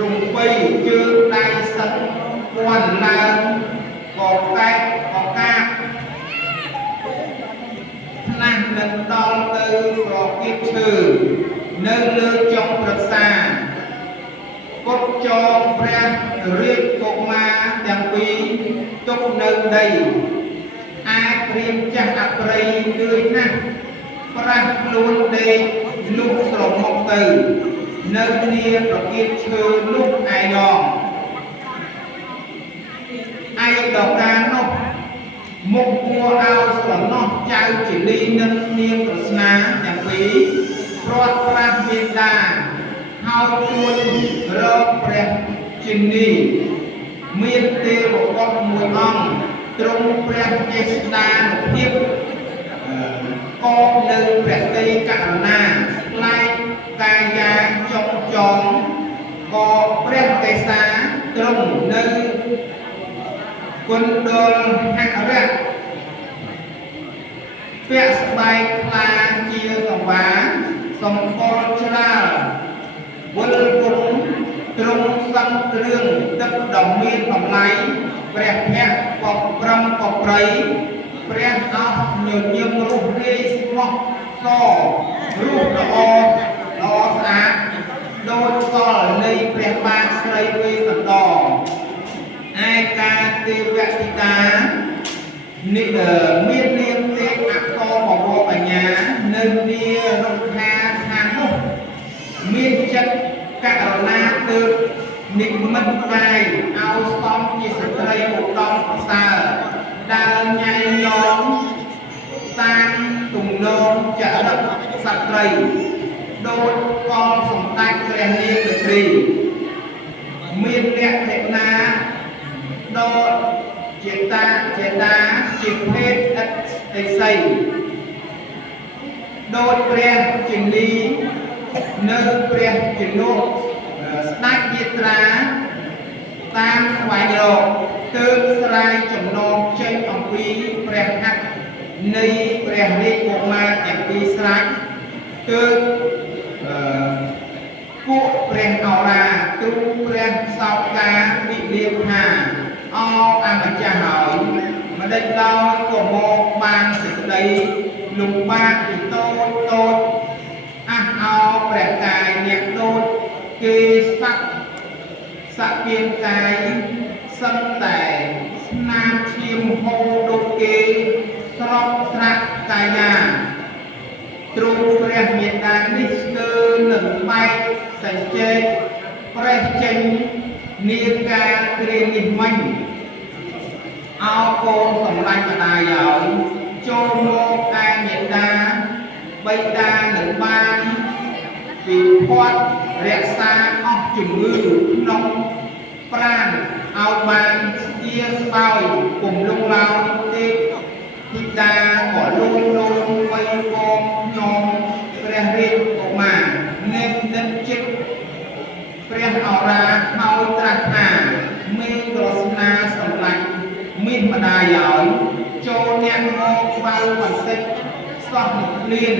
រំបីជើងដៃសឹកពាន់ឡើងក៏ nơi lương trong luật xa cốt choព្រះរាជកុមារទាំងពីរទុកនៅដីអាចព្រាមចាស់អប្រិយលឿនណាស់ប្រាស់ខ្លួនដេកលុះស្រមុកទៅនៅគ្នាប្រគៀបឈើលុះឯងឯដល់ការនោះមុខគួរឲ្យស្រណោះចៅជាលីនឹងនាងប្រស្នាទាំងពីរព្រាត់ប្រាស់មេត្តាហើយជួនរកព្រះជានីមានទេវបុត្រមួយអង្គទ្រង់ព្រះចេស្តានុភាពកបនៅព្រះតីករុណាខ្លែងកាយាចុកចងក៏ព្រះកេសាទ្រង់នៅគុណដលហរៈពាក់ស្បែកខ្លាជាសង្វាសម្គាល់ច្រាលវលវងទ្រង់សង្ឃគ្រឿងទឹកដ៏មានតម្លៃព្រះភ័ក្រក៏ប្រំក៏ប្រៃព្រះអស់ញញឹមរស់រាយស្មោះសរូបល្អស្អាតដូចសល់នៃព្រះបាទស្រីវេសន្តរឯការទេវធីតានេះមាននាមទេអក្សរបវរបញ្ញានៅនារុក្ខាខាងនោះមានចិត្តករុណាទើបនិមិត្តកាយឲ្យសំជាស្ត្រីឧត្តមប្រសើរដើរញ៉ៃញងតាមទំនងចរិតស្ត្រីដូចកងសម្ដេចព្រះនាងរាត្រីមានលក្ខណៈដូចចេតាជាភេទឥតឥសីដូចព្រះជាលីនៅព្រះជំនួសស្ដេចយាត្រាតាមស្វែងរកទើបស្រាយចំណងចេញអំពីព្រះហត្ថនៃព្រះរាជកុមារទាំងពីរស្រេចទើបពួកព្រះអរាទូលព្រះសោកាវិលាបថាអអម្ចាស់ហើយម្ដេចដោយក៏មកបានសេចក្តីលំបាកពីតូចអះអោព្រះកាយអ្នកដូចគេសក្ពានកាយសឹងតែស្នាមឈាមហូរដូចគេស្រកស្រាក់កាយាទ្រង់ព្រះមេត្តានេះស្ទើរនឹងបែកសញ្ជេកប្រេះចេញនាការគ្រានេះមិញអោកូនសម្លាញ់ម្ដាយហើយចូលមកឯមេត្តាបិតានឹងបានពីផាត់រក្សាអស់ជំងឺក្នុងប្រាណឲ្យបានជាស្បើយពុំលងឡើយទេធីតាក៏លូនវៃវងខ្ញុំព្រះរាជកុមារនេមនិតចិត្តព្រះអរាហើយត្រាស់ថាមេក្រស្នាសម្លាញ់មានម្ដាយហើយចូលអ្នកមកស្វែងបន្តិចសោះនឹងលៀន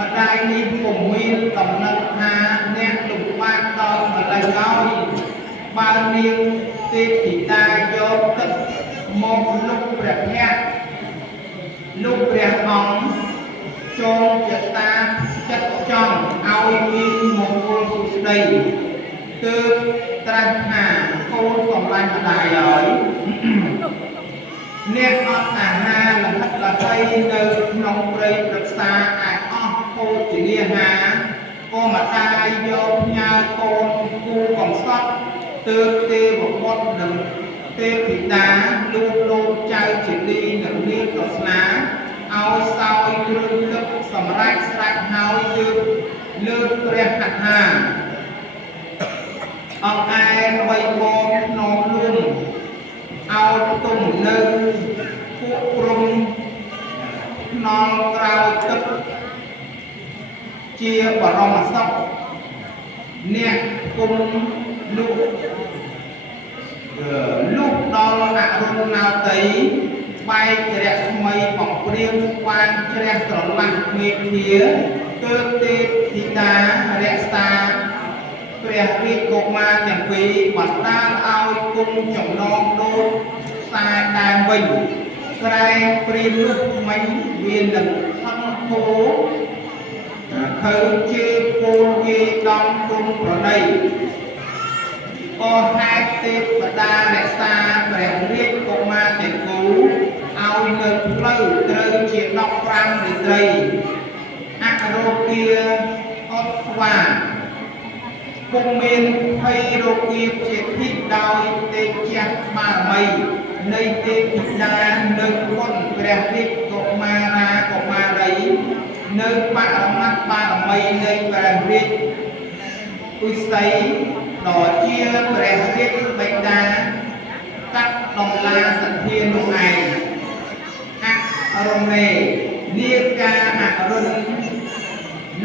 ម្ដាយនេះពុំមានកំណត់ថាអ្នកលំបាកដល់ម្លេះហើយបើនាងទេពធីតាយកទឹកមកលុបព្រះភ័ក្រលុបព្រះអង្គចូលចិត្តតាចិត្តចង់ឲ្យមានមង្គលសុស្ដីទើបត្រាស់ថាកូនសម្លាញ់ម្ដាយហើយអ្នកអត់អាហារលហិតលហៃនៅក្នុងព្រៃព្រឹក្សាអាចអស់ភោជនាហារក៏ម្ដាយយកផ្ញើកូនគូកំសត់ទើបទេវបុត្រនិងទេពធីតាលោកចៅជាលីនិងនាងប្រស្នាឲ្យសោយគ្រឿងទឹកសម្រាប់ស្រេចហើយទើបលើកព្រះហដ្ឋាអង្គឯវៃវងក្នុងលួងឲ្យទុំនៅពួកព្រំខ្នល់ក្រោយទឹកជាបរមសុខអ្នកគុំលុះដល់អរុណោទ័យបែករស្មីបំព្រៀងស្វាងជ្រះស្រឡះមេធាទើបទេពធីតារក្សាព្រះរាជកុមារទាំងពីរបណ្ដាលឲ្យគុំចំណងដូចខ្សែដើមវិញក្រែងព្រៀងនោះមិញវានឹងខំគោ ឃើញជាពូលវាដំគុំប្រណីក៏ហេតុទេវតារក្សាព្រះរាជកុមារទាំងគូឲ្យនៅផ្លូវត្រូវជា15រាត្រីអរោគាអត់ស្វាពុំមានភ័យរោគាជាភិដោយទេពជាបារមីនៃទេពធីតានៅគុណព្រះរាជកុមារាកុមារីនៅបរមត្ថបារមីនៃព្រះរាជឧស័យដ៏ជាព្រះរាជបិតាកាត់ដំឡាសទ្ធានោះឯងអរមេនាកាអរុណ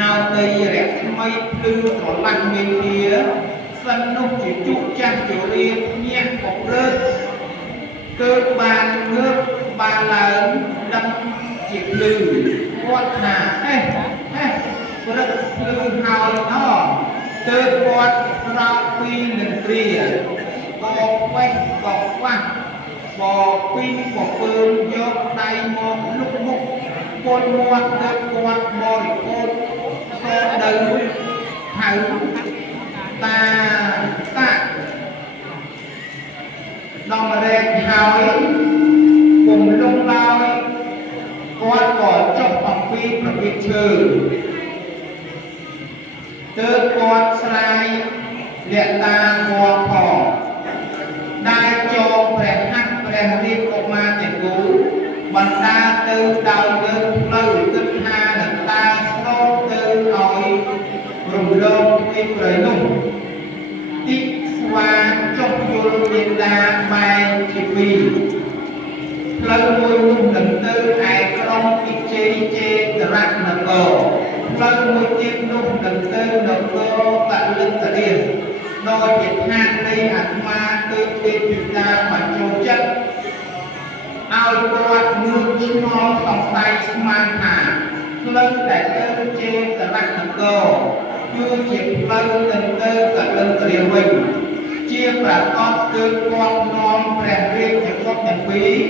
ណៅដីរស្មីភ្លឺស្រឡះមេធាសិននោះជាជុចាស់ជរាញាក់បព្រឹកគឺបានងើបបានឡើងដឹងជាភ្លឺគាត់ថាព្រឹកភ្លឺហើយណោះទើបគាត់ស្រោបពីនឹងព្រាបវេះបវ៉ាស់បពីបពើយកដៃមកលុកមុខពុនមាត់ទើបគាត់បរិពោធសដៅហៅតាដល់រែកហើយពុំលងឡើយគាត់ក៏ចុះអំពីប្រវេទឈើទើបគាត់ស្រាយលក្ខតាវល់ផងដែលចូលព្រះហត្ថព្រះរាជកុមារទាំងគូបណ្ដាទៅដោយលើផ្លូវគិតថានឹងដើរស្រូតទៅឲ្យរំលងពីព្រៃនោះទីស្វាចុះយល់មេតាបែកជាពីរផ្លូវមួយនោះនឹងទៅឯក្រុងពិជ័យចេតរនគរផ្លូវមួយទៀតនោះនឹងទៅនគរកលិតរាជដោយជាឋាននៃអាត្មាគឺទេពតាបញ្ចូលចិត្តឲ្យគាត់ងឿងឆ្ងល់សង្ស័យស្មានថាផ្លូវដែលទៅចេតរនគរគឺជាផ្លូវទៅកលិតរាជវិញជាប្រកបគឺគាត់នាំព្រះរាជគ្រប់ទាំងពីរ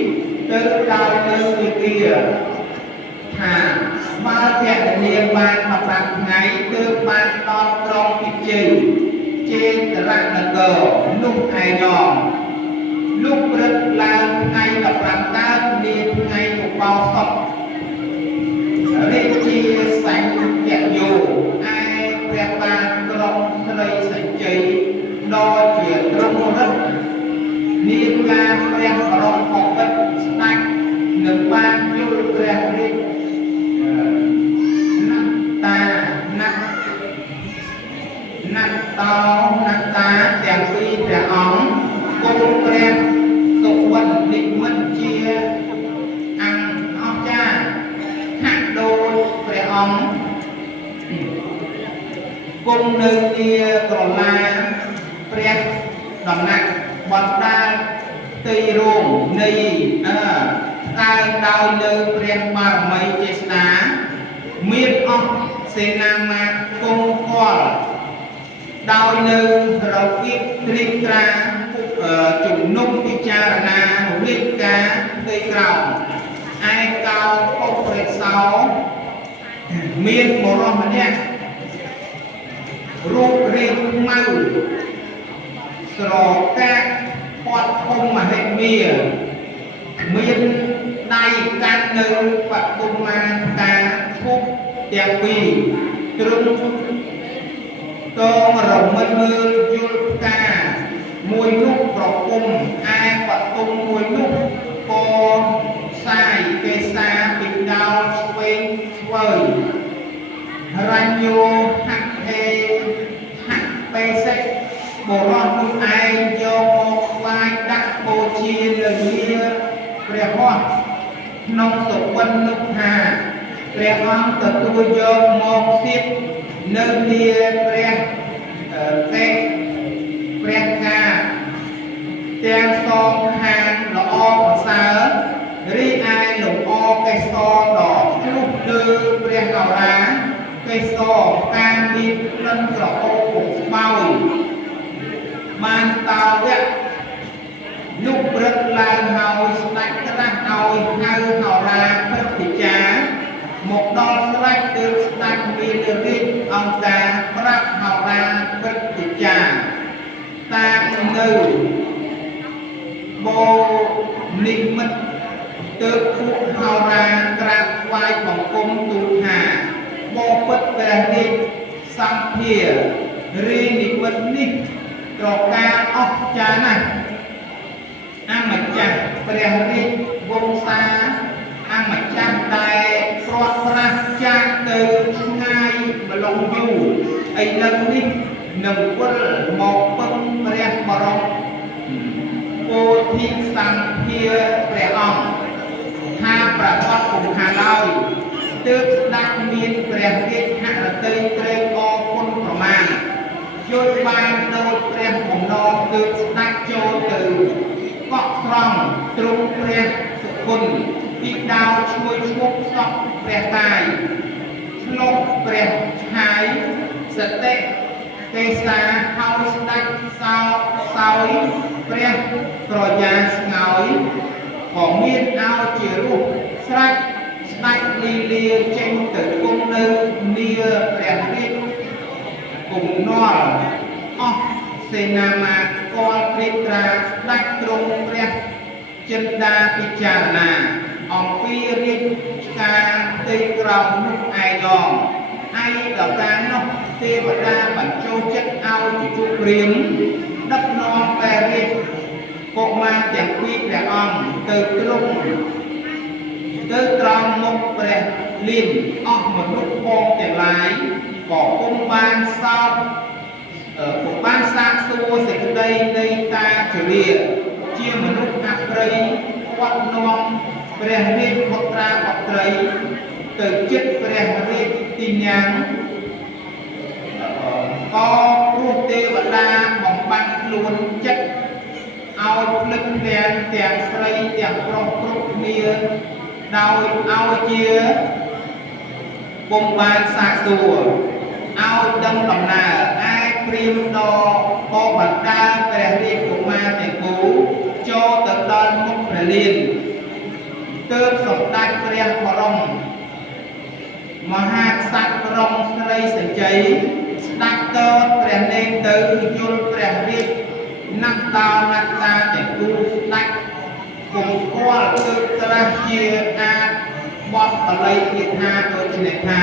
ទៅដល់លើវិគាថាបើភក្តិនាបាន15ថ្ងៃទើបបានដល់ក្រុងពិជ័យចេតរនគរនោះឯងលុះព្រឹកឡើងថ្ងៃ15កើតនាថ្ងៃឧបោសថរាជាសញ្ញយោឯព្រះបាទក្រុងស្រីសញ្ជ័យដ៏ជាទ្រង់រឹកនាការព្រះបរមបពិតស្ដេចនឹងបានយល់ព្រះរាជណាត់តាទាំងពីរព្រះអង្គគុំព្រះសុវណ្ណនិមិត្តជាអង្គអស្ចារ្យហាក់ដូចព្រះអង្គគុំនៅជាក្រឡាព្រះដំណាក់បណ្ដាទីរោងនៃតែដោយលើព្រះបារមីចេស្តាមានអស់សេនាមាត្រគង់គាល់ដោយនៅរវិត្រិត្រាជំនុំពិចារណាវិទ្យាទីក្រោមឯកោពុទ្ធរិសោមានបរិសម្នាក់រូបរាងខ្មៅស្រកាពាត់ធំមហិមាមានដៃកាត់នៅបតុមាតាភពទាំងពីរទ្រង់តងរមិញមើលយល់ផ្កាមួយនោះប្រគុំឯបតុមមួយនោះក៏សាយកេសាពីដោលឆ្វេងឆ្វើយរញ្ញោហៈហេហៈបេសិកបរោះនោះឯងយកមកស្វាយដាក់បូជាលើងារព្រះហស្ថក្នុងសុបិននោះថាព្រះអង្គទទួលយកមកសៀបនៅលាព្រះទេព្រះកាទាំងសងខាងល្អប្រសើររីឯលំអកេសរដ៏ជ្រុះលើព្រះកោរាកេសរការមានក្លិនក្រអូបពុកស្បោយបានតោវៈលុបព្រឹកឡើងហើយស្ដេចត្រាស់ឲ្យហៅហោរាព្រឹទ្ធាចារ្យមកដល់ស្រេចទើបស្ដេចមានរាជ មិត្តទើបពួកហោរាក្រាបថ្វាយបង្គំទូលថាបបិទ្ធព្រះរាជសម្ភាររាជនិមិត្តនេះត្រការអស្ចារ្យណាស់អម្ចាស់ព្រះរាជវង្សាអម្ចាស់ដែលព្រាត់ប្រាសចាកទៅឆ្ងាយម្លងយូរឥឡូវនេះនឹងវិលមកពឹងព្រះបរមពោធិសង្ឃាព្រះអង្គថាប្រកបពុំខានឡើយទើបស្ដេចមានព្រះរាជហឫទ័យត្រេកអរគុណប្រមាណយល់បានដោយព្រះបំណងទើបស្ដេចចូលទៅកក់ស្រង់ទ្រង់ព្រះសុគន្ធពីដាវជួយឈប់សក់ព្រះកាយឆ្លុះព្រះឆាយសតិទេសាហើយស្ដេចសោយព្រះក្រយ៉ាស្ងោយក៏មានឲ្យជារស់ស្រេចស្ដេចលីលាចេញទៅគង់នៅនីព្រះរាជគំនល់អស់សេនាមាកលព្រាត្រាស្ដេចទ្រង់ព្រះចិន្តាពិចារណាអំពីរាជការទីក្រមនោះឯងដល់ការនោះទេវតាបញ្ចូលចិត្តឲ្យជួបព្រាមដឹកនាំព្រះរាជកុមារទាំងពីរព្រះអង្គទៅត្រង់មុខព្រះលៀនអស់មនុស្សផងទាំងឡាយក៏ពុំបានសាកសួរសេចក្តីនៃតាជរាជាមនុស្សអប្រិយគាត់នាំព្រះរាជបុត្រាបុត្រីទៅចិត្តព្រះរាជទីញាំងក៏ព្រោះទេវតាបំបត្តិខ្លួនចិត្តឲ្យភ្លឹកទាំងស្រីទាំងប្រុសគ្រប់គ្នាដោយឲ្យជាពុំបានសាកសួរឲ្យដឹងដំណើរឯព្រាហ្មណ៍ដ៏ក៏បណ្ដាលព្រះរាជកុមារទាំងគូចូលទៅដល់មុខព្រះលៀនទើបសម្ដេចព្រះបរមមហាក្សត្ររងស្រីសញ្ជ័យស្ដេចតព្រះនេនទៅយល់ព្រះរាជណាត់តាទាំងគូស្ដេចគង់ស្គាល់ទើបត្រាស់ជាអាចបត់បល័យគាថាដូចនេះថា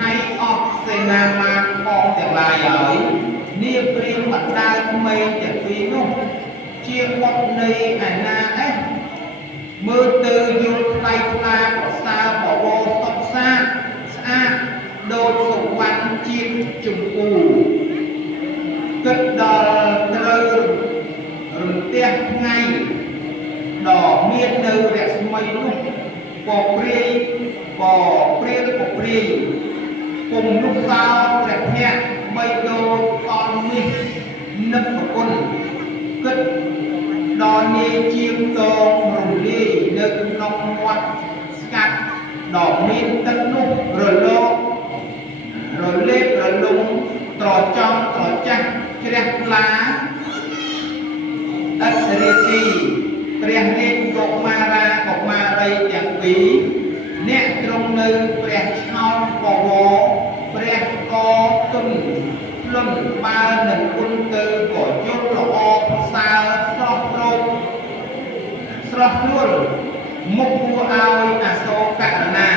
ហើយអស់សេនាមាផងទាំងឡាយហើយនាព្រាហ្មណ៍បណ្ដាលក្មេងទាំងពីរនោះជាបុត្រនៃឯណាមើលទៅយល់ថ្លៃថ្លាប្រសើរបវរសុខសាន្តស្អាតដូចសុវណ្ណជាតិជំពូគិតដល់ត្រូវរន្ទះថ្ងៃដ៏មាននៅរស្មីនោះក៏ព្រាយពុំនោះសោព្រះភ័ក្របីដូចតននេះនឹកប្រគុណគិតដល់នាយជាងតងរំលាយនៅក្នុងវត្តស្កាត់ដ៏មានទឹកនោះរលេបរលំត្រចង់ត្រចាស់ជ្រះថ្លាឥតរាទីព្រះនេនកុមារីទាំងពីរអ្នកទ្រង់នៅព្រះឆោតបវរព្រះកទុនលន់បើនឹងគុណទៅក៏យល់ល្អប្រសើរស្រស់ព្រួលមុខគួរឲ្យអសោករណា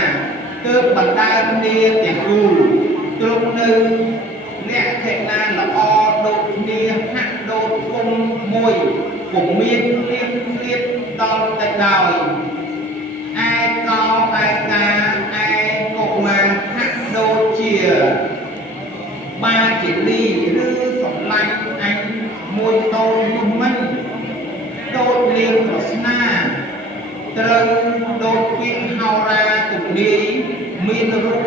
ទើបបណ្ដាលគ្នាទាំងគូទ្រង់នៅអ្នកខេណាល្អដូចគ្នាហាក់ដូចគុំមួយពុំមានគ្លៀតដល់តែដោយឯកោឯកាឯកុមារហាក់ដូចជាបាជាលីឬសម្លាញ់អញមួយតូននោះមិនដូចលៀងប្រស្នាត្រូវដូចពីហោរាទំនាយមានរូប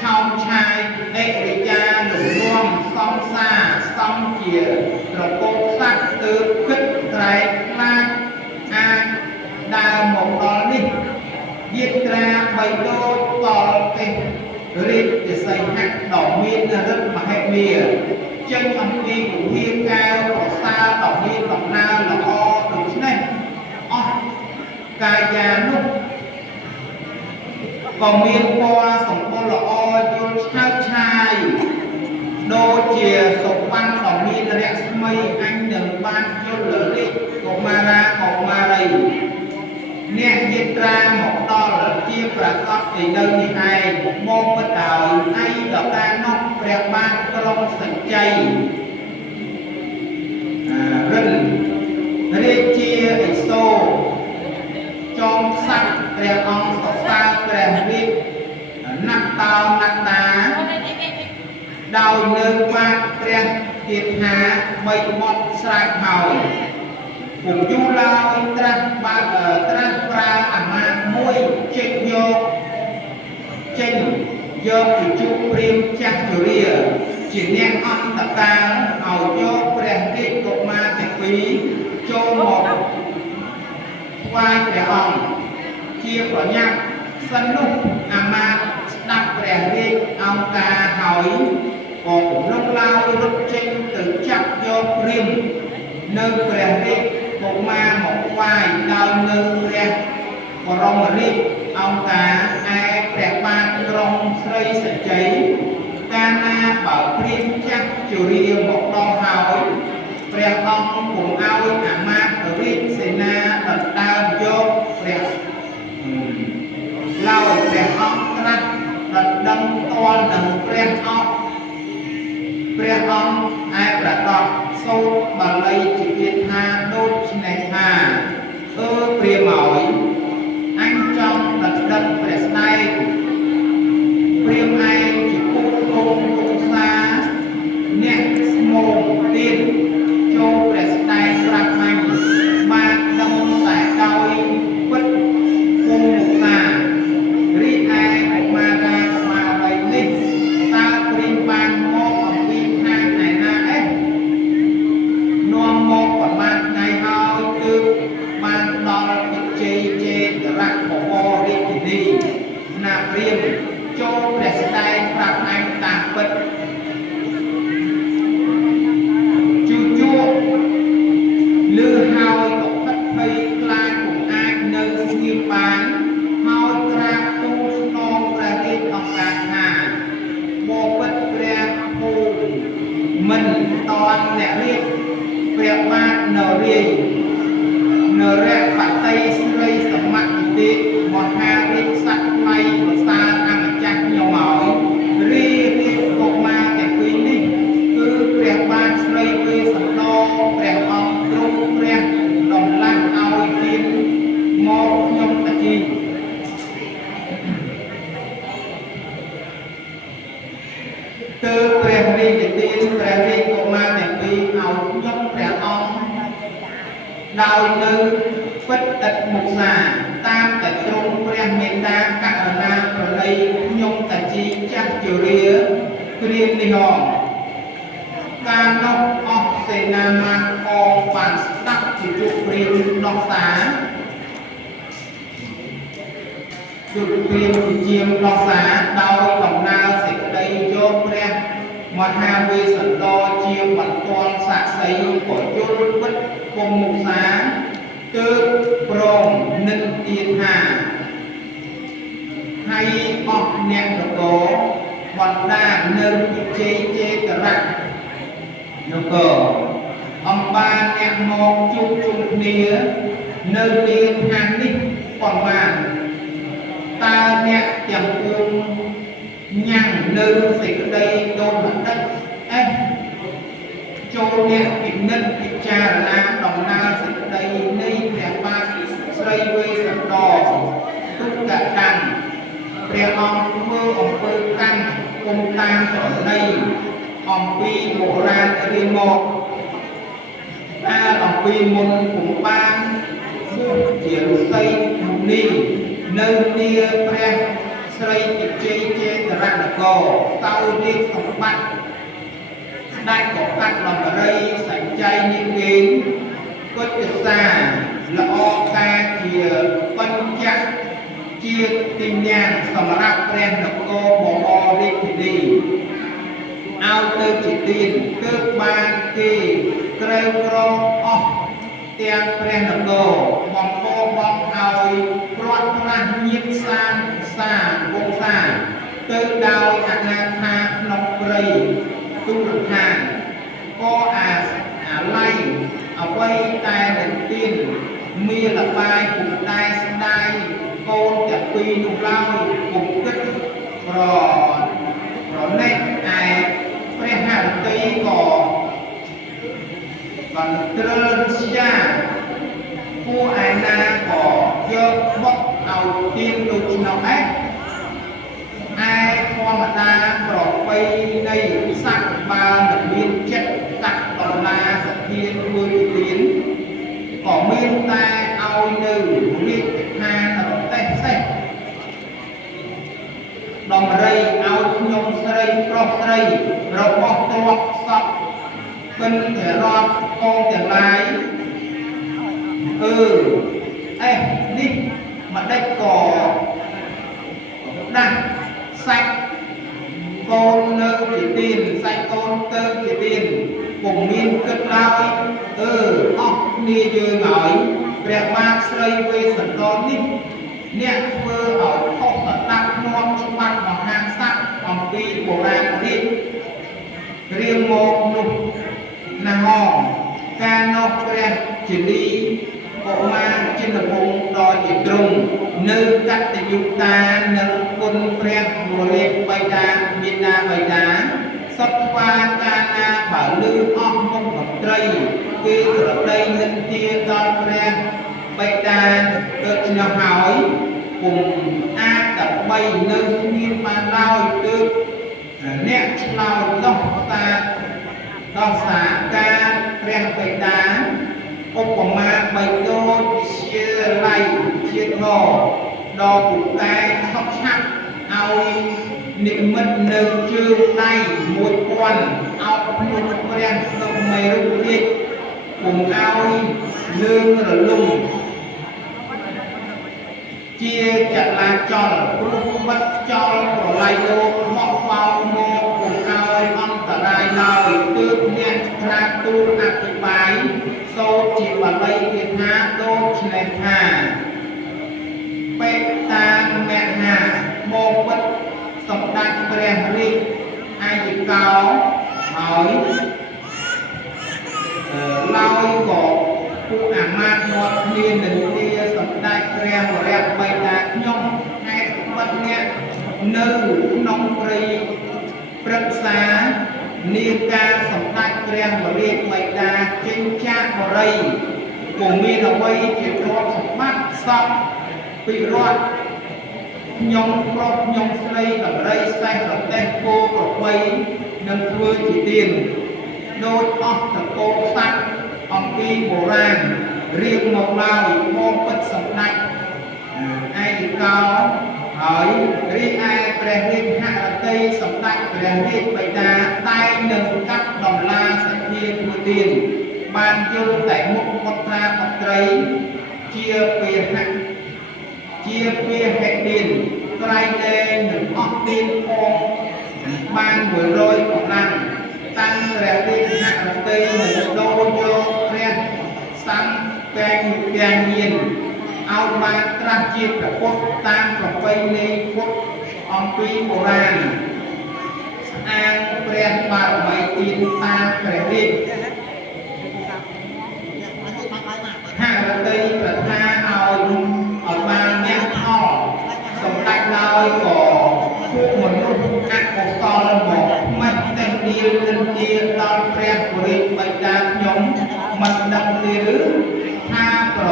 ឆោមឆាយអេរិយាលំនាំសំសាសំជាត្រកូលស័ក្តិទើបគិតត្រែកខ្លាចអាចដើរមកដល់នេះយាត្រាបីដូចតលទេរាជទសីហៈដ៏មានរិទ្ធមហិមាចេញអំពីវិហារកែវប្រសើរដ៏មានដំណើរល្អដូច្នេះអស់កាយានោះក៏មានពណ៌សម្បុរល្អយល់ឆើតឆាយដូចជាសុវណ្ណដ៏មានរស្មីអញនឹងបានយល់រាជកុមារី យាត្រាមកដល់ជាប្រកបពីនៅនេះឯងមកពិតដោយឯងដតានោះព្រះបាទក្រុងសញ្ជ័យរិនរាជាឥសូរចងស័ក្តិព្រះអង្គសរសើរព្រះរាជណាត់តោណាត់តាដោយលើកបានព្រះគាថាបីបទស្រែកហើយពុំយូរឡើយត្រាស់ប្រើអាមាត្យមួយចេញយកទៅជួបព្រាហ្មណ៍ចាស់ជរាជាអ្នកអន្តកាលឲ្យយកព្រះរាជកុមារទាំងពីរចូលមកថ្វាយព្រះអង្គជាប្រញាប់សិននោះអាមាត្យស្ដាប់ព្រះរាជអង្គការហើយក៏ពំលុកឡើយរត់ចេញទៅចាប់យកព្រាហ្មណ៍នៅព្រះរាជកុមារមកថ្វាយដោយនៅព្រះបរមរាជអង្គការឯព្រះបាទក្រុងស្រីសញ្ជ័យកាលណាបើព្រាហ្មណ៍ចាស់ជរាមកដល់ហើយព្រះអង្គពុំឲ្យអាមាត្យរាជសេនាដណ្ដើមយកព្រះឡើយព្រះអង្គត្រាស់ដណ្ដឹងទាល់នឹងព្រះអង្គឯប្រកបសូត្របាលីជាគាថាដូចនេះថាព្រាហ្មណ៍ឲ្យអញចង់ដណ្ដឹងព្រះស្ដែងព្រាហ្មណ៍ឯងជាពុទ្ធគង់គង់សាអ្នកស្មោងទៀនចូលព្រះស្ដែងប្រាប់អញបានដឹងតែដោយពិតគង់មុខារីឯកុមារាកុមារីនេះតើព្រាហ្មណ៍បានមកអំពីខាងไหนណាអេនាំមកប្រមាណថ្ងៃហើយគឺបានដល់វិជ័យចេតរៈបវររាជធានីណាព្រាហ្មណ៍ចូលព្រះស្ដែងប្រាប់អញតាមពិតជួលឺហើយក៏ផិតភ័យខ្លាចពុំអាចនៅស្ងៀមបានហើយក្រាបទូលស្នងព្រះរាជអង្គការថាបបិទ្ធព្រះពូមិនតនអ្នករាជព្រះបាទនរាយនរៈបតីស្រីសមត្ថទេមហារាជសក្តិថ្លៃប្រសើរអម្ចាស់ខ្ញុំឲ្យរាជកុមារទាំងពីរនេះគឺព្រះបាទស្រីវេស្សន្តរព្រះអង្គទ្រង់ព្រះដំឡាស់ឲ្យទានមកខ្ញុំតាជីគឺព្រះរាជទានព្រះរាជកុមារទាំងពីរឲ្យខ្ញុំព្រះអង្គដោយនៅពិតឥតមុសាតាមតែទ្រង់ព្រះមេត្តាករុណាប្រណីខ្ញុំតាជីចាស់ជរាគ្រានេះកាលនោះអស់សេនាមាត្យផងបានស្ដាប់ពីជុព្រាមដោះសារជុព្រាមជាមដោះសារដោយដំណើរសេចក្តីយកព្រះមហាវេស្សន្តរជាបន្ទាន់សាក្សីក៏យល់ពិតគុំមុសាគឺព្រមនឹកទៀតថាហើយអស់អ្នកនគរបណ្ដានៅវិជ័យចេតរៈនគរអំបានអ្នកមកជួបជុំគ្នានៅលានហាននេះប៉ុន្មានតើអ្នកទាំងពួងញ៉ាំងនៅសេចក្តីដូនបន្តិចចូលអ្នកពិនិត្យពិចារណាដំណើរសេចក្តីនៃព្រះបាទស្រីវេស្សន្តរទុក្កកម្មព្រះអង្គធ្វើអំពើកម្មគុំតាមប្រណីអំពីបុរាណរៀនមកតែអំពីមុនពុំបានជាឫស្សីមុនីនៅនាព្រះស្រីវិជ័យចេតរនគរតៅរាជសម្បត្តិស្ដេចក៏កាត់ដំរីសញ្ជ័យនិគេងពុទ្ធសាល្អការជាបញ្ចៈជាទីញាណសម្រាប់ព្រះនគរបវររាជធានីឲ្យទៅជាទានគឺបានគេក្រេវក្រអស់ទាំងព្រះនគរបំពោបំឲ្យព្រាត់ប្រាស់ញាតិសានសាវងសាទៅដោយអនាថាក្នុងព្រៃទូរឋានក៏អាឡ័យអ្វីតែនឹងទានមានលបាយពុំដែរស្ដាយ នោះឡើយពុំគិតប្រណេះឯព្រះហឫទ័យក៏បានត្រើជាពួកឯណាក៏យកបុកឲ្យទៀនដូចនោះឯងឯធម្មតាប្រពៃនៃស័ក្តិបើនឹងមានចិត្តកាត់ដុល្លារសធានធ្វើទៀនក៏មានតែឲ្យនៅរាជដ្ឋានរទេះសេះដំរីឲ្យខ្ញុំស្រីប្រុសស្រីរបស់ទ្រព្យសពគិនតែរាប់កងទាំងឡាយនេះមកដេចក៏ដាក់សាច់កូននៅជាទៀនសាច់កូនទៅជាទៀនពុំមានគិតឡើយអស់គ្នាយើងហើយព្រះបាទស្រីវេស្សន្តរនេះអ្នកធ្វើឲ្យខុសស្ដាប់នាំច្បាប់មហាស័ក្តិអំពីបុរាណនេះរៀងមកនោះណាហងការនោះព្រះជាលីកុមារចិនភូមិដ៏ជាទ្រង់នៅកតញ្ញុតានិងគុណព្រះបរិយបិតាមេដាបិតាសត្វវាកាលណាបើលឺអស់មុខមន្ត្រីគឺស្រដីនិន្ទាដល់ព្រះបិតាដូច្នោះហើយពុំអាចដើម្បីនៅមានបានឡើយទើបអ្នកឆ្លើយដោះសារការព្រះបិតាឧបមាបីដូចជាឡៃជាធរដល់ពូកែខកឆាប់ឲ្យនិមិត្តនៅជើងដៃ1000អោបភ្នំព្រះសុមេរុរាជពុំឲ្យលើងរលំជាចលាចលព្រោះបិទចោលប្រឡ័យលោកមកបោកមកពុំឲ្យអន្តរាយឡើយទើបអ្នកក្រាបទូលអធិប្បាយសូត្រជាបាលីគាថាដូចនេះថាបេតាមហាមកពិតសម្ដេចព្រះរាជអាយកោហើយឡើយក៏ពួកអាមាត្យមកគ្នានឹងជាសម្ដេចព្រះវរបិតាខ្ញុំហេតុបិទអ្នកនៅក្នុងព្រៃព្រឹក្សានាការសម្ដេចព្រះវរបិតាចេញចាកបរិយពុំមានអ្វីជាទ្រព្យសម្បត្តិសពពីរដ្ឋខ្ញុំប្រុសខ្ញុំស្រីដំរីសេះរទេះគោក្របីនឹងធ្វើជាទៀនដូចអស់តកោស័ក្តិអំពីបុរាណរៀបមកឡើយមកពិតសម្ដេចឯកោហើយរីឯព្រះរាជហឫទ័យសម្ដេចព្រះរាជបិតាតែងនឹងកាត់ដំឡាសធាធ្វើទៀនបានយល់តែមុខពុត្រាពុត្រីជាពាហៈទៀនក្រៃលែងនឹងអស់ទៀនផងបាន100កម្លាំងតាំងព្រះរាជហឫទ័យនឹងដូរយកព្រះសង្ឃពេញញាញៀនឲ្យបានត្រាស់ជាព្រះពុទ្ធតាមប្រពៃណីពុទ្ធអំពីបុរាណស្អាងព្រះបារមីទានតាមព្រះរាជហឫទ័យប្រថាឲ្យបានអ្នកផលសម្ដេចឡើយក៏ពួកមនុស្សអកុសលមកមិនតែនិយាយនិន្ទាដល់ព្រះបរិយបិតាខ្ញុំមិនដឹងទេឬថាប្រ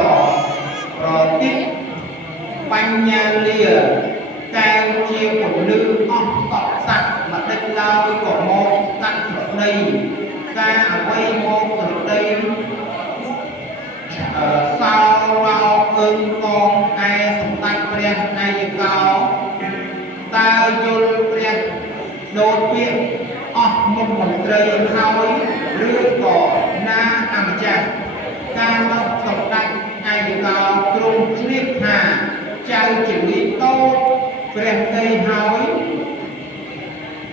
តិបញ្ញាលាកែវជាពលឺអស់សពស័ក្តិមកដេចឡើយក៏មកកាត់ស្រដីការអ្វីមកស្រដីសោរោអឹងកងឯសម្ដេចព្រះអាយកោតើយល់ព្រះដូចពាក្យអស់មុខមន្ត្រីហើយឬក៏ណាអម្ចាស់ការមកសម្ដេចអាយកោទ្រង់ជ្រាបថាចៅជាលីតូចព្រះតីហើយ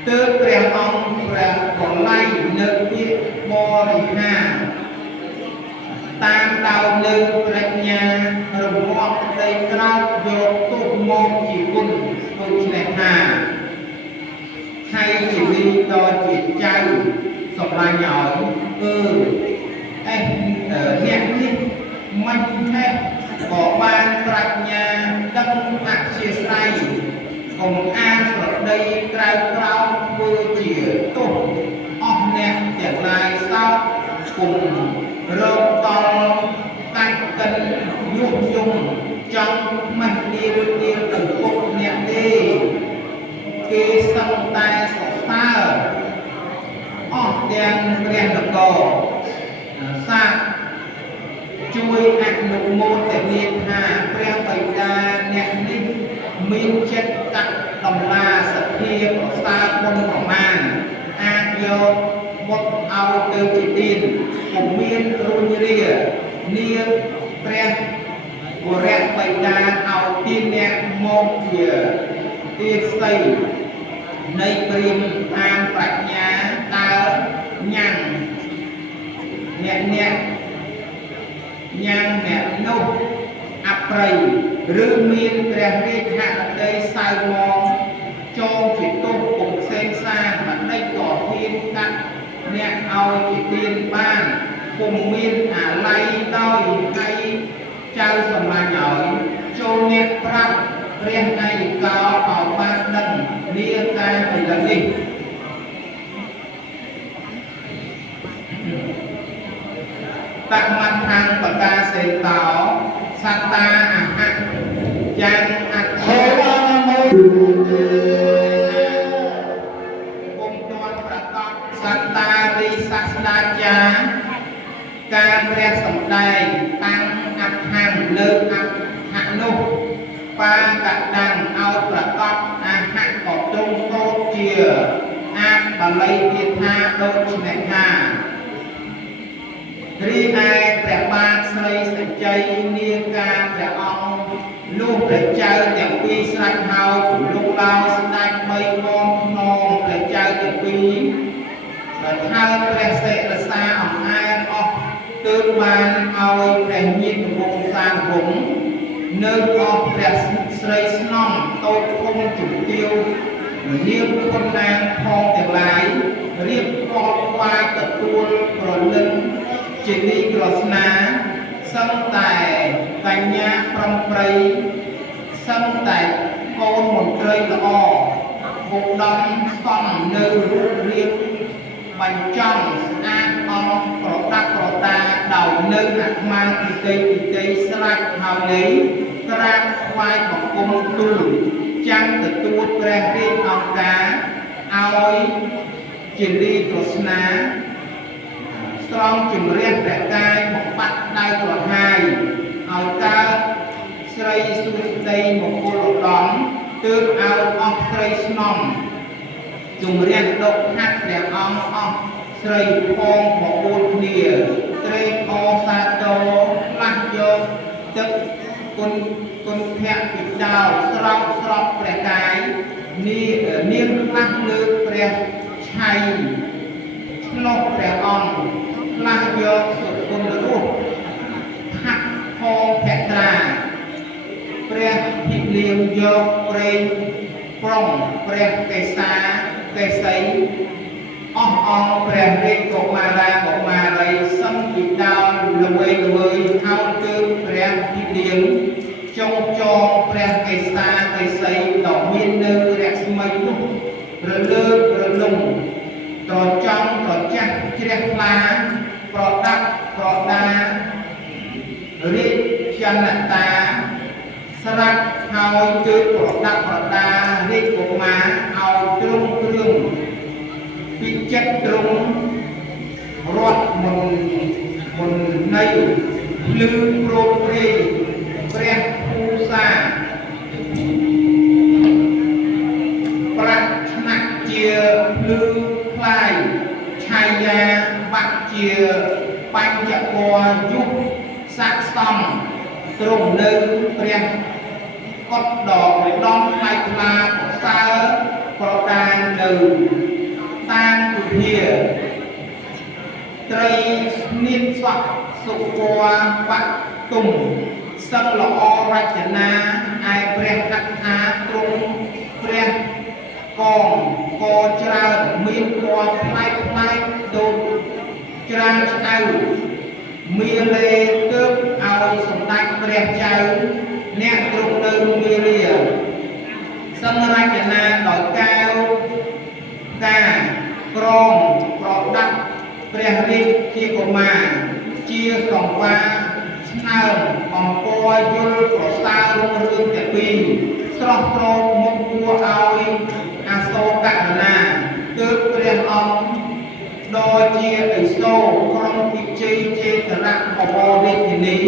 ទើបព្រះអង្គព្រះបល័យនៅពាក្យបរិហាតាមដោយនៅប្រាជ្ញារមាក់ដីក្រោកយកទុកមកជាគុណដូច្នេះថាហើយជាលីតជាចៅសម្លាញ់ឲ្យអ្នកនេះមិនថែក៏បានប្រាជ្ញាដឹងអក្ស ជាស្រ័យកុំអានប្រដីក្រៅក្រោមធ្វើជាទោសអស់អ្នកទាំងឡាយសោកគុំរកតកាច់កិនញុះញង់ចង់មិននាលកំពុកអ្នកទេគេសឹងតែសរសើរអស់ទាំងព្រះនគរសាកជួយអនុមោទនាថាព្រះបិតាអ្នកនេះមានចិត្តកតម្លាសទ្ធាប្រសើរបុណ្យប្រមាណអាចយកបុត្រឲ្យទៅជាទានពុំមានរុញរានាព្រះវរៈបិតាឲ្យទានអ្នកមកជាទាស័យនៃព្រាហ្មណ៍អានប្រាជ្ញាដើរញ៉ាំងអ្នកញ៉ាំងអ្នកនោះអប្រ័យឬមានព្រះរាជហឫទ័យសៅមងចូលជាទោសពុំផ្សេងសាមិនដេចក៏ហ៊ានកាត់អ្នកឲ្យជាទានបានពុំមានអាល័យដោយហើយចៅសម្លាញ់ឲ្យចូលអ្នកប្រាប់ព្រះនាយកោឲ្យបានដឹងនាការពិលនេះតមដ្ឋានបកាសេតោសត្តាអហៈយ៉ាងអធិវនមេពុំទាន់ប្រកបសត្តារីសាស្ត្រាចារ្យការព្រះសម្ដែងតាំងអដ្ឋានលើអដ្ឋៈនោះបាកដាំងឲ្យប្រកបអហៈក៏ទ្រង់សូត្រជាអាបាលីគាថាដូចនេះថារីឯព្រះបាទស្រីសញ្ជ័យនាការព្រះអង្គនោះព្រះចៅទាំងពីរស្រេចហើយជំនុំឡើងស្ដេចបីមមភ្នំព្រះចៅទាំងពីរដែលថើព្រះសិរសាអង្អែលអស់ទើបបានឲ្យព្រះញាតិវង្សាវង្សនៅអស់ព្រះស្រីស្នំតូចធំជំទាវនាងគុណនាងផងទាំងឡាយរៀបកបថ្វាយទទួលប្រលឹងជានីក្រស្នាសឹងតែបញ្ញាប្រំប្រៃសឹងតែកូនមន្ត្រីល្អបុកដំសំនៅរូបរាងបញ្ចំស្អាតអស់ប្រដាប់ប្រដាដោយនៅអាត្មាទីតីស្រេចហើយនេះក្រាបថ្វាយបង្គំទូលចាំទទួលព្រះរាជអង្គការឲ្យជានីក្រស្នាស្រង់ជំរះព្រះកាយមកបាត់ដៃក្រហាយឲ្យកើតស្រីសុស្ដីមង្គលឧត្តមទើបឲ្យអស់ស្រីស្នំជំរះដុកហាត់ព្រះអង្គអស់ស្រីផង9គ្នាត្រេកអរសាទរផ្លាស់យកទឹកគុណភៈពីដោស្រោបព្រះកាយនាងផ្លាស់លើកព្រះឆៃឆ្លុះព្រះអង្គផ្លាស់យកសុគន្ធរស់ហាត់ផងភត្រាព្រះភិលៀងយកព្រេងប្រុងព្រះកេសីអស់អង្គព្រះរាជកុមារីសឹងពីដើមល្វើយហើយទើបព្រះភិលៀងចងចងព្រះកេសីដ៏មាននៅរស្មីនោះរលើករលំត្រចង់ត្រចាស់ជ្រះថ្លាប្រដាប់ប្រដារាជចនតាស្រាប់ហើយទើបប្រដាប់ប្រដារាជកុមារឲ្យទ្រង់គ្រឿងពីចិត្តទ្រង់រត់មុននៃភ្លឺប្រោព្រៃព្រះភូសាប្រាក់ឆ្នាក់ជាភ្លឺខ្លាយឆាយាបាក់ជាបញ្ចពរយុគស័ក្តិសមទ្រង់នៅព្រះកុដដ៏ដំថ្លៃថ្លាប្រសើរប្រដាននៅតាមពុធាត្រីស្នៀតសក់សុពវបតុមសឹងល្អរចនាឯព្រះកថាទ្រង់ព្រះកងកច្រើនមានពណ៌ផ្លែកដូចច្រើនឆ្អៅមាលេទើបឲ្យសម្ដេចព្រះចៅអ្នកទ្រង់នៅមាលា ជាកុមារជាកង្វាស្នើអង្គយល់ប្រសើររុងរឿងទាំងពីរស្រស់ត្រោកមុខគួរឲ្យអាសូរករុណាទើបព្រះអង្គដោយជាឥសូរក្រុងវិជ័យចេតនៈបវររាជធានី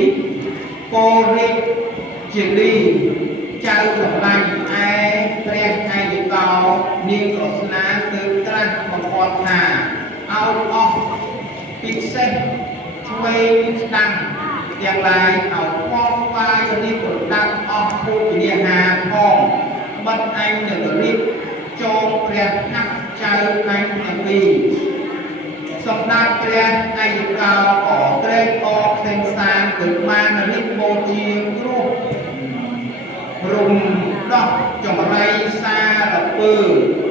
ពោលរាជជាលីចៅសម្លាញ់ឯព្រះឯកកោនាងក្រស្នាទើបត្រាស់បង្គាប់ថាឲ្យអស់ពិសេសឆ្វេងស្ដាំទាំងឡាយឲ្យខំស្វាយរៀបប្រដាប់អស់ភោជនាហារផងបិទឯងនឹងរៀបចូលព្រះហាក់ចៅឯងទាំងពីរសម្ដេចព្រះឯកកោក៏ត្រេកអរផ្សេងសានទៅបានរៀបបូជាគ្រោះរំដោះចម្រៃសារពើ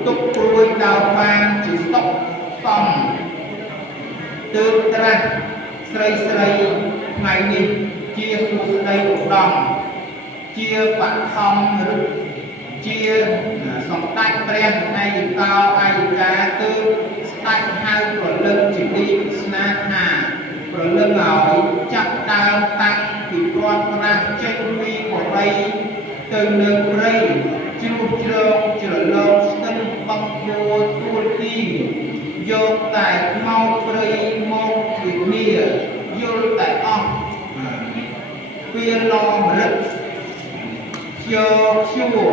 ទុកព្រួយដល់បានជាសុខសំទើបត្រាស់ស្រីថ្ងៃនេះជាសុស្ដីឧត្តមជាបឋមឬជាសម្ដេចព្រះឯកកោឯកកាទើបស្ដេចហៅប្រលឹងជាទីស្នាថាប្រលឹងឲ្យចាប់ដើមតាំងពីព្រាត់ប្រាស់ចេញពីបរិយទៅនៅព្រៃជ្រុះជ្រងជ្រលងស្ទឹងបឹងគួរទួលទីយកតែមកព្រៃមកវិនាយល់តែអស់វាឡមរឹកយកជួ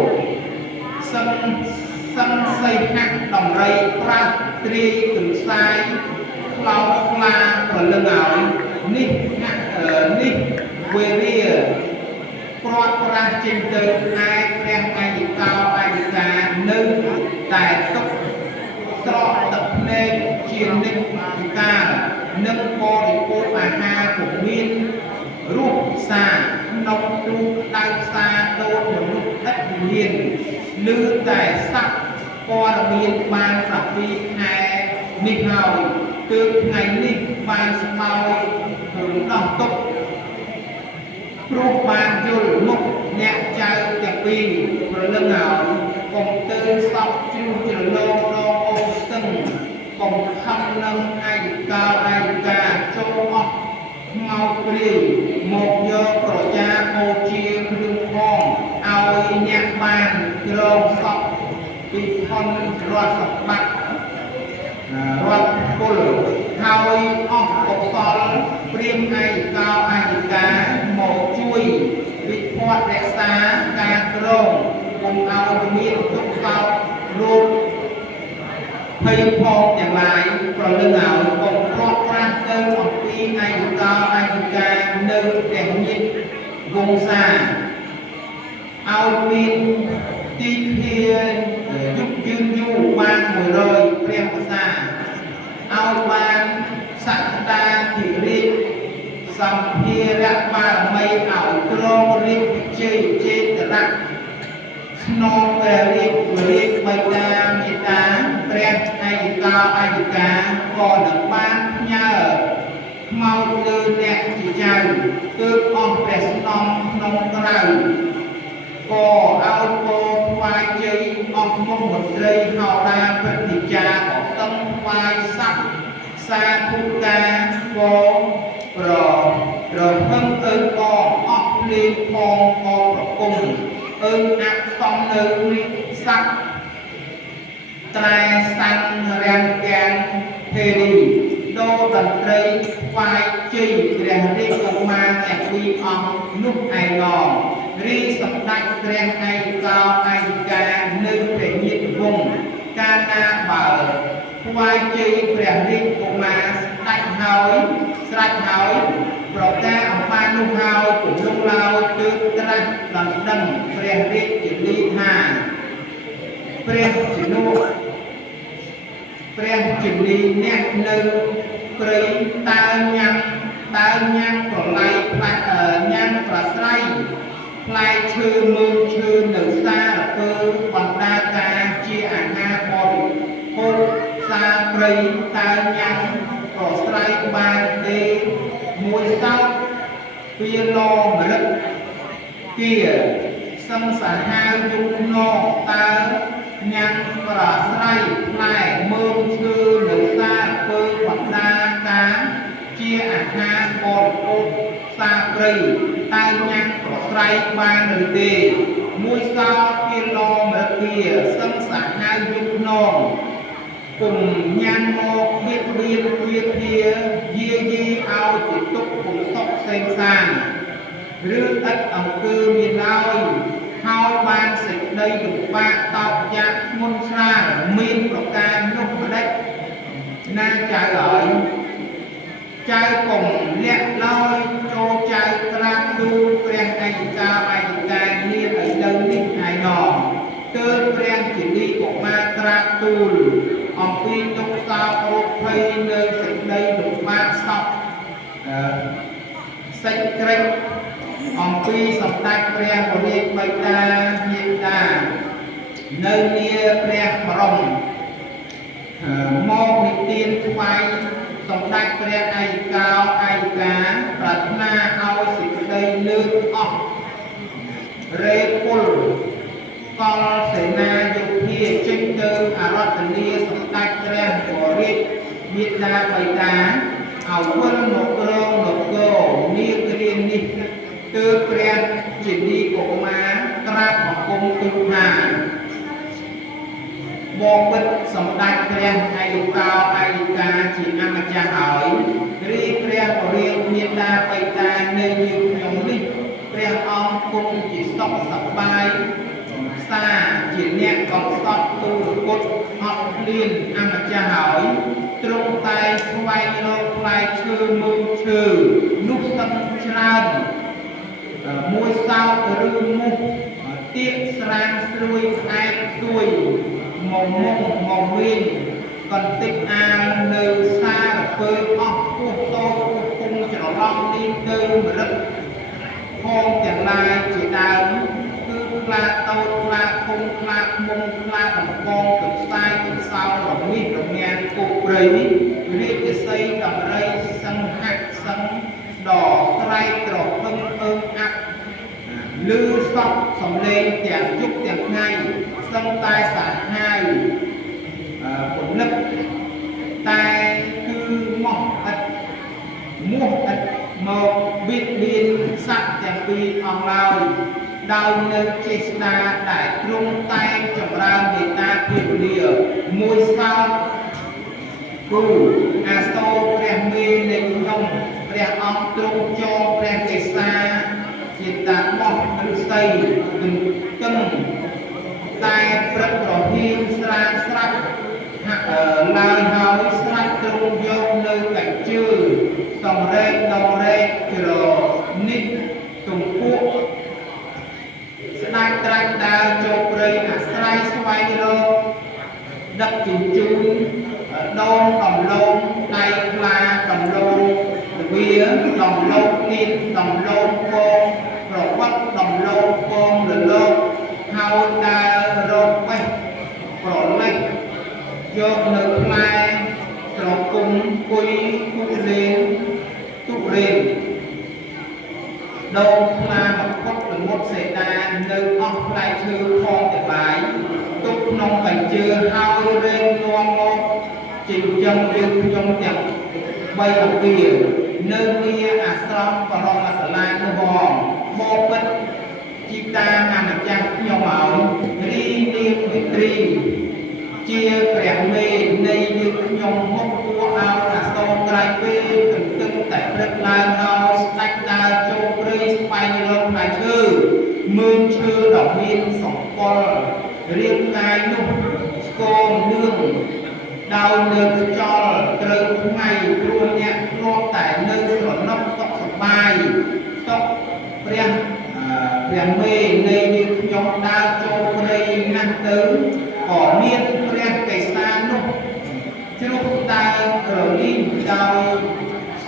សឹងសៃហាក់ដំរីប្រាស់ត្រាយទន្សាយខ្លោខ្លាប្រលឹងឲ្យនេះនេះវេរាព្រាត់ប្រាស់ចេញទៅឯព្រះឯកកោឯកកានៅតែទុកស្រកទឹកភ្នែកជានិច្ចកាលនឹងបរិភោគអាហារពុំមានរសសាក្នុងទូដៅសាដូនមនុស្សឥតវិញ្ញាណឮតែស័ព្ទព័ត៌មានបាន7ខែនេះហើយទើបថ្ងៃនេះបានស្បោយរំដោះទុកព្រោះបានយល់មុខអ្នកចៅទាំងពីរប្រលឹងឲ្យកុំទៅសពជ្រុះជ្រលងដងអូនស្ទឹងកុំខំនឹងឯកកោឯកកាចូលអស់មកព្រាយមកយកប្រយាបូជាគ្រឿងផងឲ្យអ្នកបានក្រងសពពីផុនរត់សម្បត្តិរត់គុលហើយអស់កុសលព្រាមឯកកោឯកកាមកជួយវិភ័ត្ររក្សាការក្រងកុំឲ្យមានទុក្ខសោករោគភ័យផងទាំងឡាយប្រលឹងឲ្យកុំព្រាត់ប្រាសទៅអំពីឯកកោឯកកានៅព្រះញាតិវង្សាឲ្យមានទីធាយុគយឺនយូរបាន100ព្រះភាសាឲ្យបានសក្តាធិរាជសម្ភារៈបារមីឲ្យក្រងរាជវិជ័យចេតនៈក្នុងព្រះរាជបិតាមេតាព្រះឯកកោឯកកាក៏នឹងបានផ្ញើខ្មោចលើអ្នកជាចៅទើបអស់ព្រះស្នំក្នុងក្រៅក៏ឲ្យពោថ្វាយជ័យអស់មុខមន្ត្រីហោរាព្រឹទ្ធាចារ្យក៏តឹងថ្វាយស័ក្តិសាធុការក៏ប្រហឹងអើងក៏អស់លេងផងក៏ប្រគំអើងអាក់សំនៅស័ក្តិត្រែសាំងរាំងកាំងភេរីដូរតន្ត្រីថ្វាយជ័យព្រះរាជកុមារទាំងពីរអង្គនោះឯងរីសម្ដេចព្រះឯកកោឯកកានៅព្រះញាតិវង្សកាលណាបើថ្វាយជ័យព្រះរាជកុមារស្ដេចហើយស្រេចហើយប្រកាសអំបាននោះហើយពុំលងឡើយទើបត្រាស់ដល់ដឹងព្រះរាជជាលីថាព្រះជំនួសព្រះជំនីអ្នកនៅព្រៃតើញ៉ាំប្រឡ័យផ្លែញ៉ាំប្រស្រ័យផ្លែឈើមើលឈើនៅសារពើបណ្ដាការជាអាហារបរិភោគសារព្រៃតើញ៉ាំប្រស្រ័យបានទេមួយសោកវាឡមរឹកគាសឹងសាហាវយំណោតើញ៉ាំប្រស្រ័យផ្លែមើលឈើនៅសារពើបណ្ដាការ ហាបរអូបសាព្រៃតែញ៉ាំប្រស្រ័យបានឬទេមួយសោគេឡមរគាសឹងសាហាវយុគនងគុំញ៉ាំមកបៀតបៀនវាធាយាយីឲ្យទៅទុកគុំសុកផ្សេងសានឬឥតអង្គើមានឡើយហើយបានសេចក្តីលំបាកតោកយ៉ាក់ធ្ងន់ស្រាលមានប្រការនោះម្ដេចណាចៅហើយចៅកុំលាក់ឡើយចូលចៅក្រាបទូលព្រះអធិការអធិការនាមឥឡូវនេះឯណោះទើបព្រះជានីកុមារក្រាបទូលអំពីទុក្ខសោករោគភ័យនៅសេចក្តីលំបាកសពសេចក្តីអំពីសម្ដេចព្រះបរិយាបិតាញាតានៅនាព្រះបរមមកនិទានថ្វាយសម្ដេចព្រះឯកោឯកាប្រាថ្នាឲ្យសេចក្តីលើកអស់រេពលកលសេនាយោធាចេញទៅអារាធនាសម្ដេចព្រះបរិយាបិតាបិតាឲ្យវិលមកគ្រងនគរនាគ្រានេះទើបព្រះជានីកុមារក្រាបបង្គំទូលថាមកពិតសម្ដេចព្រះឯកោឯកាជាអម្ចាស់ហើយរីព្រះបរិយាមាតាបិតានៅយើងខ្ញុំនេះព្រះអង្គគង់ជាសុខសប្បាយសាជាអ្នកកំសត់ទូលពុទ្ធអត់ភ្លៀនអម្ចាស់ហើយទ្រង់តែស្វែងរកផ្លែឈើមើលឈើនោះសឹងច្រើនមួយសោតឬមុខទៀកស្រាងស្រួយផ្អែកស្ទួយមកមុខមកវិញកន្តិចអាលនៅសារពើអស់ពោះតោគុំច្រឡំនេះទៅមរឹកផងទាំងឡាយជាដើមគឺខ្លាតូចខ្លាធំខ្លាមុំខ្លាដំបងទៅខ្សែទៅសោរមាសរងានគោព្រៃរាជសីដំរីសង្ហៈសង្ឃដស្រែកត្រពឹងអើងអាប់ឮសពសំឡេងទាំងយប់ទាំងថ្ងៃសឹងតែសាហាវពនឹកតែគឺមកឥតមកបៀតបៀនសត្វទាំងពីរអង្គឡើយដោយនៅចេស្តាដែលទ្រង់តែងចម្រើនមេត្តាភាវនាមួយសោតគូអាសូរព្រះមេនៃខ្ញុំព្រះអង្គទ្រង់ចងព្រះកេសាជាតាបោះឫស្សីទន្ទឹងតែព្រឹកប្រហៀងស្រាលស្រាប់ឡើយហើយស្រាច់ទ្រង់យកនៅកាច់ជើសំរែកដងរែកជ្រនេះទំពួកស្ដេចត្រាច់ដើរចូលព្រៃអាស្រ័យស្វែងរកដឹកជញ្ជូនដូនដំឡូងដៃខ្លាដំឡូងវាដំឡូងទៀតដំឡូងពងប្រវត្តិដំឡូងពងរលកហើយដើររកបេះប្រលេចយកនៅផ្លែត្រគុំគុយទុលេងដូនខ្លាមកពុតល្មុតសេតានៅអស់ផ្លែឈើផងទាំងឡាយទុកក្នុងបញ្ជើហើយរែងនាំមកចិញ្ចឹមយើងខ្ញុំទាំង3អង្គានៅវាអាស្រមបរមសាលានោះបងពិតជីតាអម្ចាស់ខ្ញុំឲ្យរីនាងវិត្រីជាព្រះមេនៃយើងខ្ញុំមកពួកឲ្យអាសូរក្រៃពេលទន្ទឹងតែព្រឹកឡើងឲ្យស្ដេចដើរចូលព្រៃស្វែងរកផ្លែឈើមើលឈើដ៏មានសម្បុររាងកាយនោះស្គមលឿងដោយនៅខ្យល់ត្រូវថ្ងៃព្រោះអ្នកធ្លាប់តែនៅស្រណុកសុខសប្បាយសុខព្រះមេនៃយើងខ្ញុំដើរចូលព្រៃណាស់ទៅក៏មានព្រះកេសានោះជ្រុះដើររលីងដោយ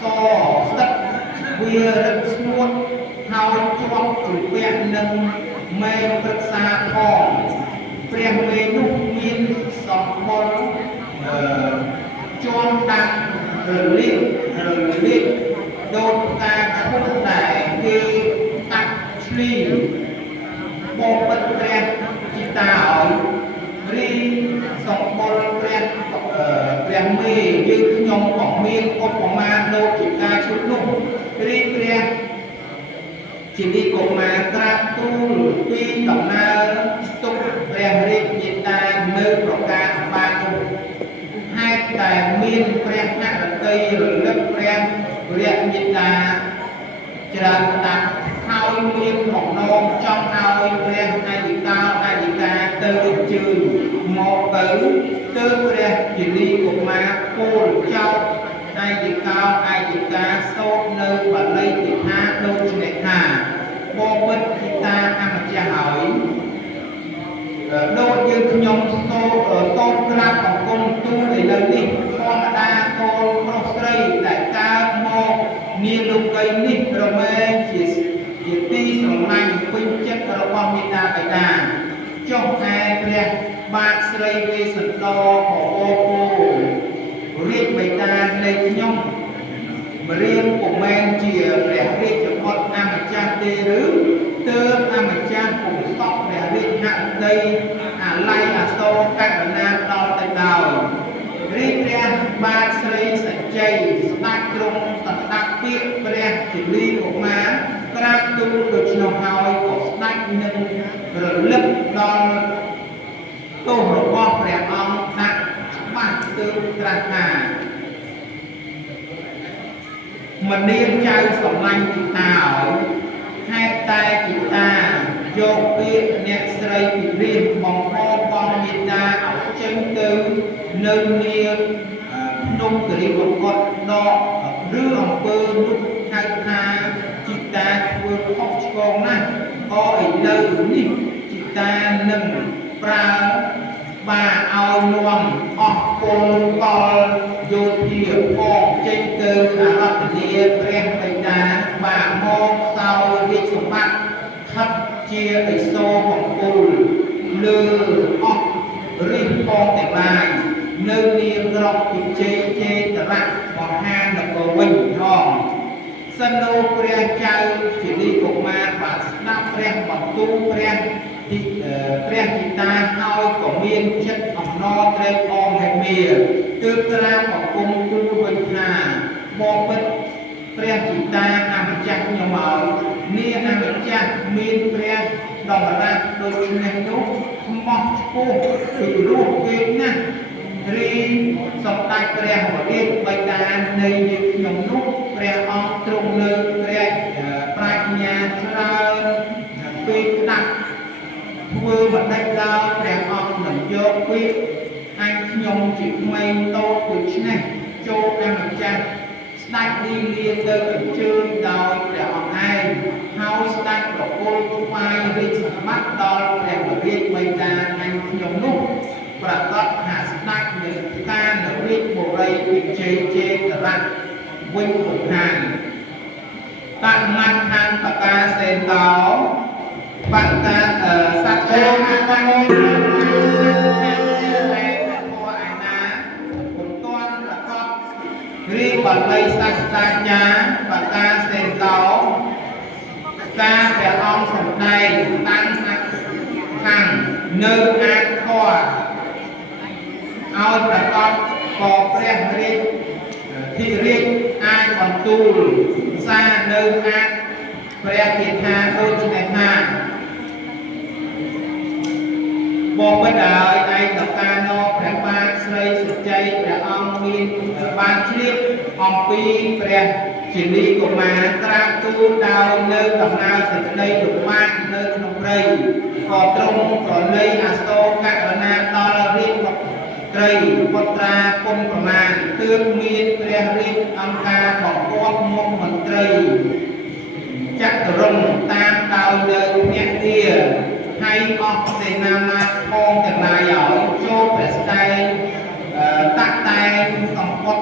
សស្ទឹកវារឹកស្ងួតហើយជាប់ជំពាក់នឹងមេប្រឹក្សាផងព្រះមេនោះមានសម្បុរជាប់ដាក់រលីងដូចការឈុតដែលគេកាត់ឆ្លីបបិទ្ធព្រះជីតាឲ្យរីសម្បុរព្រះមេយើងខ្ញុំ ខ្ញុំក៏មានឧបមាដូចជាការជួបនោះរីករាយជាលីកុមារក្រាបទូលពីដំណើរទុកព្រះរាជមេត្តានៅប្រការបាននោះហេតុតែមានព្រះហឫទ័យរលឹកព្រះរាជមេត្តាច្រើនស្ដាប់ហើយមានបំណងចង់ឲ្យព្រះអាយិកាទៅអញ្ជើញមកទៅព្រះជាលីកុមារពោលចោទអាយិកាសូត្រនៅបាលីទិថាដូចនេះថាបបិទ្ធពិតាអម្ចាស់ហើយដូចយើងខ្ញុំសូត្រក្រាបបង្គំទូលឥឡូវនេះធម្មតាកូនប្រុសស្រីដែលកើតមកនាលោកីនេះរមែងជាទីស្រឡាញ់ពេញចិត្តរបស់មេត្តាបិតាចុះឯព្រះបាទស្រីវេស្សន្តរក៏អូគោរាជបិតានៃខ្ញុំម្រៀងពុំមែនជាព្រះរាជបុត្រអម្ចាស់ទេឬទើបអម្ចាស់ពុំសក់ព្រះរាជហឫទ័យអាល័យអសូរករុណាដល់ទៅដោយរាជព្រះបាទស្រីសច្ជ័យស្ដេចទ្រង់ស្ដាប់ពាក្យព្រះជាលីកុមារក្រាបទូលដូច្នោះហើយក៏ស្ដេចនឹងរលឹកដល់ទោសរបស់ព្រះអង្គដាក់ច្បាស់ទើបត្រាស់ថាមនាងចៅសម្លាញ់ពីតាឲ្យហេតុតែពីតាយកពាក្យអ្នកស្រីពីរៀនបំផបងមេត្តាឲ្យចេញទៅនៅនាភ្នំគិរីវង្គតដកឬអំពើនោះហៅថាជីតាធ្វើខុសឆ្គងណាស់ក៏ឥឡូវនេះជីតានឹងប្រើបាទឲ្យនាំអស់ពលកលយោធាផងចេញទៅអរតនីព្រះបិតាបាទមកសោយរាជសម្បត្តិខិតជាឥសូរកំពូលលើអស់រាជផងទាំងឡាយនៅនាក្របពិជ័យចេតរៈមហានគរវិញផងសិននោះព្រះចៅជាលីកុមារបាទស្ដាប់ព្រះបន្ទូលព្រះជីតាហើយក៏មានចិត្តអំណរត្រេកអរហេមាទើបក្រាបបង្គំទូលវិញថាបបិទ្ធព្រះជីតាអម្ចាស់ខ្ញុំឲ្យនាងអម្ចាស់មានព្រះតម្រាស់ដូចនេះនោះខ្មោះឆ្ពោះពីរោះពេកណាស់រីសម្ដេចព្រះរាជបិតានៃយើងខ្ញុំនោះព្រះអង្គទ្រង់លើកព្រះប្រាជ្ញាច្រើនពេកណាស់ធ្វើមិនដាច់ដល់ព្រះអង្គនឹងយកពាក្យអញខ្ញុំជាក្មេងតូចដូច្នេះចូលអម្ចាស់ស្ដេចនីលាទៅអញ្ជើញដោយព្រះអង្គឯងហើយស្ដេចប្រគល់ថ្វាយរាជសម្បត្តិដល់ព្រះរាជបិតាអញខ្ញុំនោះប្រកាសថាស្ដេចនឹងការនរាជបុរីវិជ័យចេតរៈវិញបំខានតមច្ឆានបកាសេតោបតាសត្វទេអតាំងធម៌ឯណាពុំទាន់ប្រកបរីបាលីសាស្ត្រាចារ្យបតាសេតោការព្រះអង្គសម្ដែងតាំងខាងនៅអាចធម៌ឲ្យប្រកបក៏ព្រះរាជធិរាជអាចបន្ទូលសារនៅអាចព្រះគាថាដូចនេះថាបបិទ្ធឲ្យឯកតកាណោព្រះបាទស្រីសុច័យព្រះអង្គមានបានជ្រាបអំពីព្រះជាលីកុមារក្រាបទូលដោយនៅដំណើរសេចក្តីលំបាកនៅក្នុងព្រៃក៏ទ្រង់ប្រណីអសូរករុណាដល់រាជត្រីពុត្រាគុំប្រមាណទើបមានព្រះរាជអង្គការបង្គាប់មុខមន្ត្រីចក្ររង្គតាមដោយនៅអ្នកទាហើយអស់សេនាមាត្យផងទាំងឡាយឲ្យចូលព្រះស្ដែងតាក់តែងសម្ពុត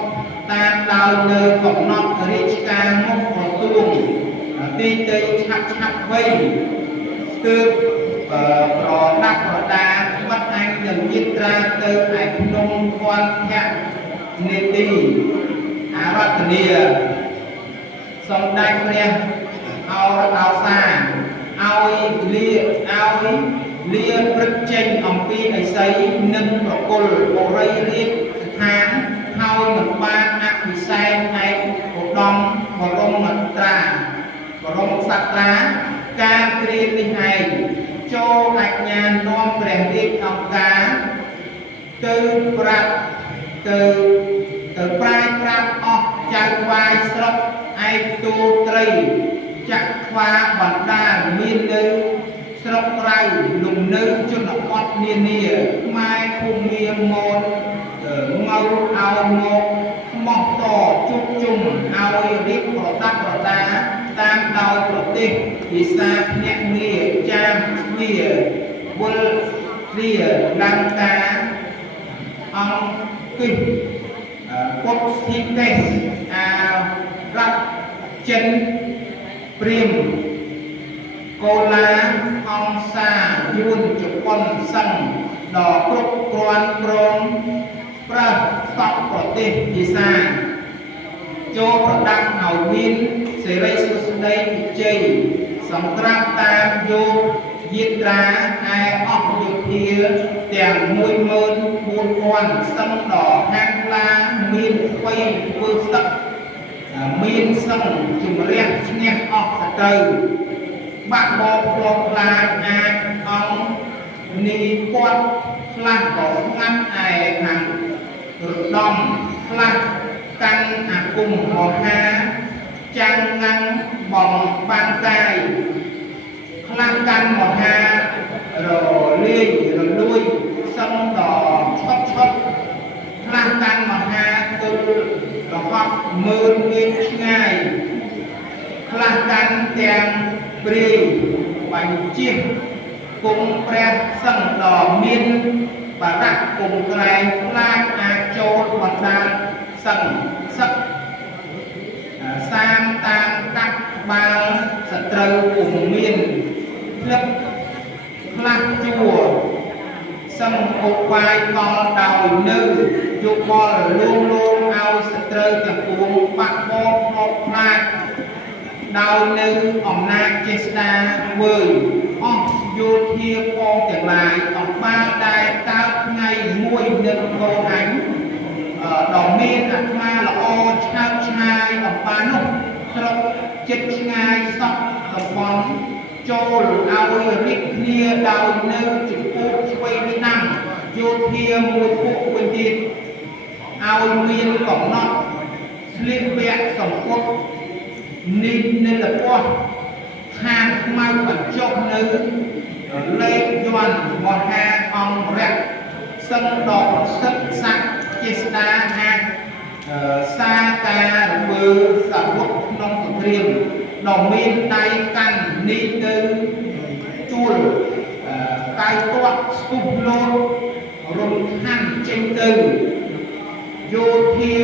តាមដោយនៅកំណត់រាជការមុខក្រសួងទីទៅឆាប់វិញទើបប្រដាប់ប្រដាបាត់អញនឹងយាត្រាទៅឯភ្នំគន្ធនេទីអរតនីសម្ដេចព្រះអោសាឲ្យលាព្រឹកចេញអំពីឥសីនិងប្រគល់បរិយរាជស្ថានហ ហើយនឹងបានអភិសេកឯកឧត្តមបរមសត្រាការគ្រានេះឯងចូលអញ្ញានាំព្រះរាជអង្គការទៅប្រាប់ទៅប្រាយប្រាប់អស់ចៅស្វាយស្រុកឯកទូត្រីចាក់ខ្វាបណ្ដាលមាននៅស្រុកក្រៅលំនៅជនបទនានាខ្មែរភូមិមកឲ្យមកស្មោះតជួបជុំឲ្យរៀបប្រដាប់ប្រដាតាមដោយប្រទេសភាសាភ្នាក់ងារចាមទ្វាវលគ្រាលង្កាអង្គគិពុទ្ធធីកេសរដ្ឋចិនព្រាមកូឡាអង្គសាយួនជប៉ុនសឹងដល់គ្រប់គ្រាន់ព្រមប្រើសពប្រទេសភាសាចូលប្រដាប់ឲ្យមានសេរីសុខស្ដីវិជ័យសង្ក្រាមតាមយកយាត្រាឯអស់យោធាទាំង14000សឹងដល់ហាងឡាមានអ្វីធ្វើសឹកមានសឹងជំរះឈ្នះអស់សត្រូវបាក់បោផ្លោខ្លាចអាចអង្គនេះពាត់ខ្លះក៏ស្ងាត់ឯខាងរដំខ្លះកាន់អាគុំមហាចាំងងាំងបងបានកាយខ្លះកាន់មហារលាយរលួយសឹងដល់ឆត់ខ្លះកាន់មហាទល់រហត់មើលមានឆ្ងាយខ្លះកាន់ទាំងព្រាយបាញ់ជិះគុំព្រះសឹងដល់មានបារៈគុំក្រែងខ្លាចអាចចូលបណ្ដាលសឹងសឹកសាមតាមកាត់បាល់សត្រូវពុំមានផ្លឹកខ្លះជួសឹងឧបាយកលដោយនៅយកបលលួងឲ្យសត្រូវទាំងពួងបាក់បោផ្លោខ្លាចដោយនៅអំណាចចេស្តាវើយអស់យោធាផងទាំងឡាយអំបាលដែលកើតថ្ងៃមួយនៅកោអញដ៏មានអាត្មាល្អឆើតឆ្ងាយអំបាលនោះស្រុកចិត្តឆ្ងាយសពតំបន់ចូលឲ្យរៀបគ្នាដោយនៅចំពោះឆ្វេងស្ដាំយោធាមួយពួកវិញទៀតឲ្យមានកំណត់ស្លៀកពាក់សម្ពុតនិលពស់ខាងខ្មៅបញ្ចុះនៅលេខយន្តមហាអង្គរៈសឹងដល់ប្រសិទ្ធស័ក្តិចេស្តាអាចសាការរើសមុទ្រក្នុងសង្គ្រាមដ៏មានដៃកាន់នេះទៅជួលកាយទាត់ស្ទុះលោតរំខានចេញទៅយោធា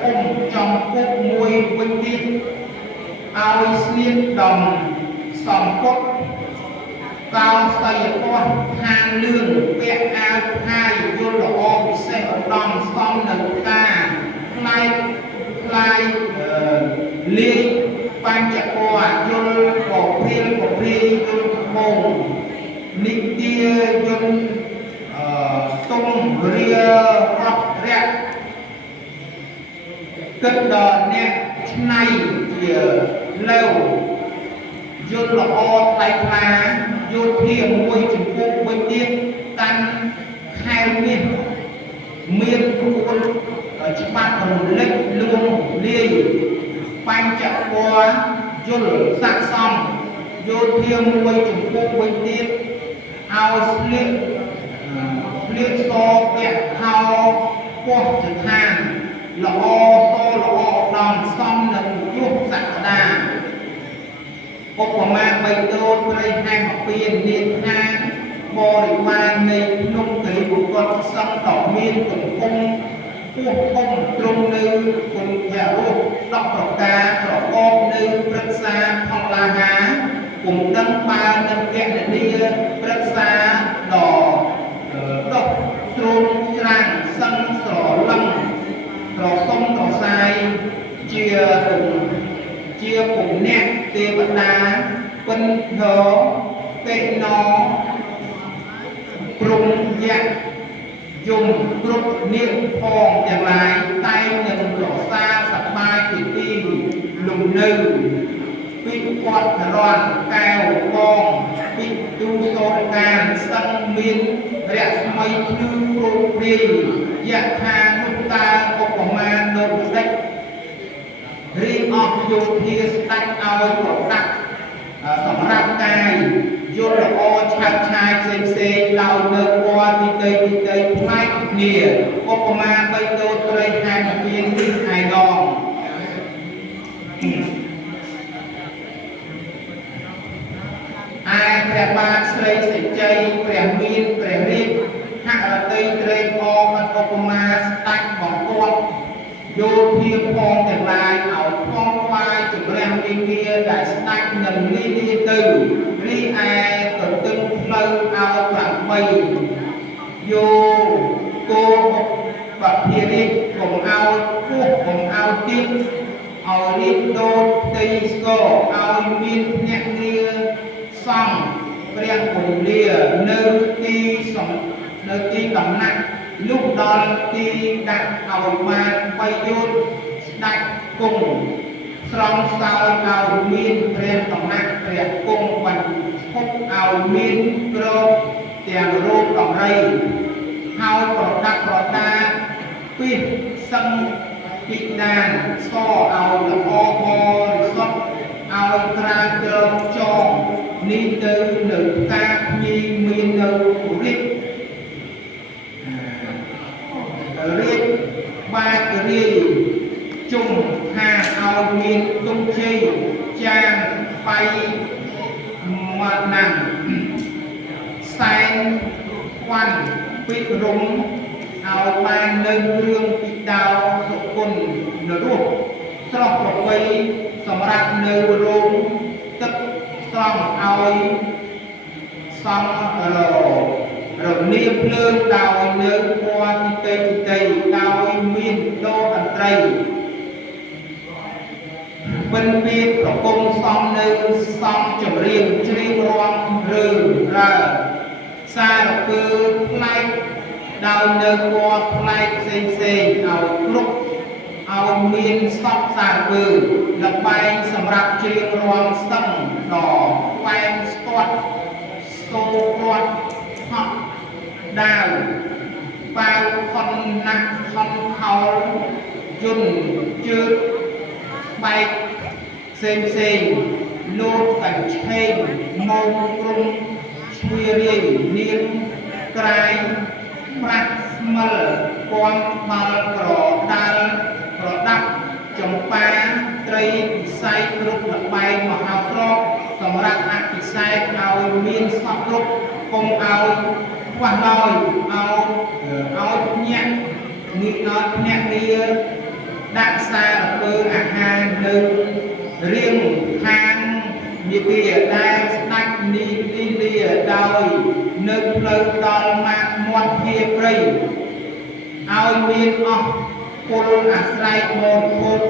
ធំចំពុកមួយវិញទៀតឲ្យស្លៀកដំសំពត់កោសីពណ៌ខាងលឿងពាក់អាវផាយយល់ល្អពិសេសឧត្តមសំនៅការផ្លែលាយបញ្ចពរយល់ក៏ព្រាលយល់កំពងនិទាយល់ទុំរារត់រៈគិតដល់អ្នកឆ្នៃជាលើយល់ល្អថ្លៃថ្លាយោធាមួយចំពោះវិញទៀតកាន់ខែមាសមានគួរច្បាប់រំលឹកលួងលាយបញ្ចពរយល់ស័ក្តិសមយោធាមួយចំពោះវិញទៀតឲ្យស្លៀកសពាក់ខោពោះស្ថានល្អដល់សំនឹងយុទ្ធសក្តាឧបមាបីដូនព្រៃហែមពៀននាងខាងបរិវារនៃភ្នំគិរីបុគ្គលសង្ឃតមានទំហំពោះធំត្រង់នៅគុណយរោ10ប្រការប្រកបនៅព្រឹក្សាផងឡាហាគុំដឹងបើនឹងគណនាព្រឹក្សាដល់ដុសទ្រូងច្រាំងសឹងស្រឡឹងប្រសុំប្រសាយជាពុំអ្នកទេវតាពិនធពេណោព្រំយៈ យំគ្រប់នាងផងទាំងឡាយតែងនឹងរសាសប្បាយពីទីលំនៅពីគាត់រន់កែវកងពីទូសោតកានសឹងមានរស្មីភ្លឺព្រោះព្រាយយថានុតាឧបមានៅផ្ដិចរៀងអស់យោធាស្ដេចឲ្យប្រដាប់សម្រាប់កាយយល់ល្អឆាប់ឆាយផ្សេងដោយនៅពណ៌ទីតីផ្លែកគ្នាឧបមាបីដូនត្រីហែមមាននេះឯដងឯព្រះបាទស្រីសេចក្ដីព្រះមានព្រះរាជហរតីត្រេកអរឧបមាស្ដេចបង្គាប់យោធាផងទាំងឡាយឲ្យផងខ្វាយជំរះនានាដែលស្ដេចនឹងនានាទៅរីឯទៅទឹងផ្លូវឲ្យ8យោគោបភិរិទ្ធកុំឲ្យពោះកុំឲ្យទៀបឲ្យរៀបដូរផ្ទៃស្គរឲ្យមានភ្នាក់ងារសង់ព្រះពលានៅទីដំណាក់លុះដល់ទីដាក់ឲ្យបាន3យោជន៍ស្ដេចគង់ស្រង់សោយឲ្យមានព្រះដំណាក់ព្រះគង់បញ្ឈប់ឲ្យមានក្រោកទាំងរោគដំរីហើយប្រដាប់ប្រដាពីសឹងពីដានសឲ្យល្អបរិសុទ្ធឲ្យត្រាក្រមចងនេះទៅនៅការភ្ញីមាននៅរាជបាចរាយជុំថាឲ្យមានទុំជ័យចាងបៃមកណាំសែនវ៉ាន់ពីរុំឲ្យបាននៅគ្រឿងពីដោសុគន្ធនរោះស្រស់ប្រវៃសម្រាប់នៅរោងទឹកស្រង់ឲ្យសំរនាមភ្លើងដោយនៅពណ៌ទីតីដោយមានដោតន្ត្រីពិនពីប្រគំសំនៅសំចម្រៀងច្រៀងរាំរឿងរើសារពើផ្លែកដោយនៅពណ៌ផ្លែកផ្សេងឲ្យគ្រប់ឲ្យមានសពសារពើលបែងសម្រាប់ច្រៀងរាំសឹងដល់ខ្វែងស្ទាត់សូគាត់ហក់ដាវប៉ាវខុនណាស់ខុនខោលយន្តជើងបែកផ្សេងលោតកញ្ឆេងមកក្រុមឈ្វារាយនាងក្រែងប្រាក់ស្មិលពំបាល់ក្រដាល់ប្រដាប់ចម្ប៉ាត្រីពិស័យគ្រប់លបែងមហោស្រពសម្រាប់អភិសេកឲ្យមានសពគ្រប់កុំឲ្យខ្វះឡើយឲ្យភ្នាក់ងារដាក់សារពើអាហារនៅរៀងខាងនិទាដែលស្ដេចនីលាដោយនៅផ្លូវដល់មាត់មាត់ជាព្រៃឲ្យមានអស់ពលអាស្រ័យមកភព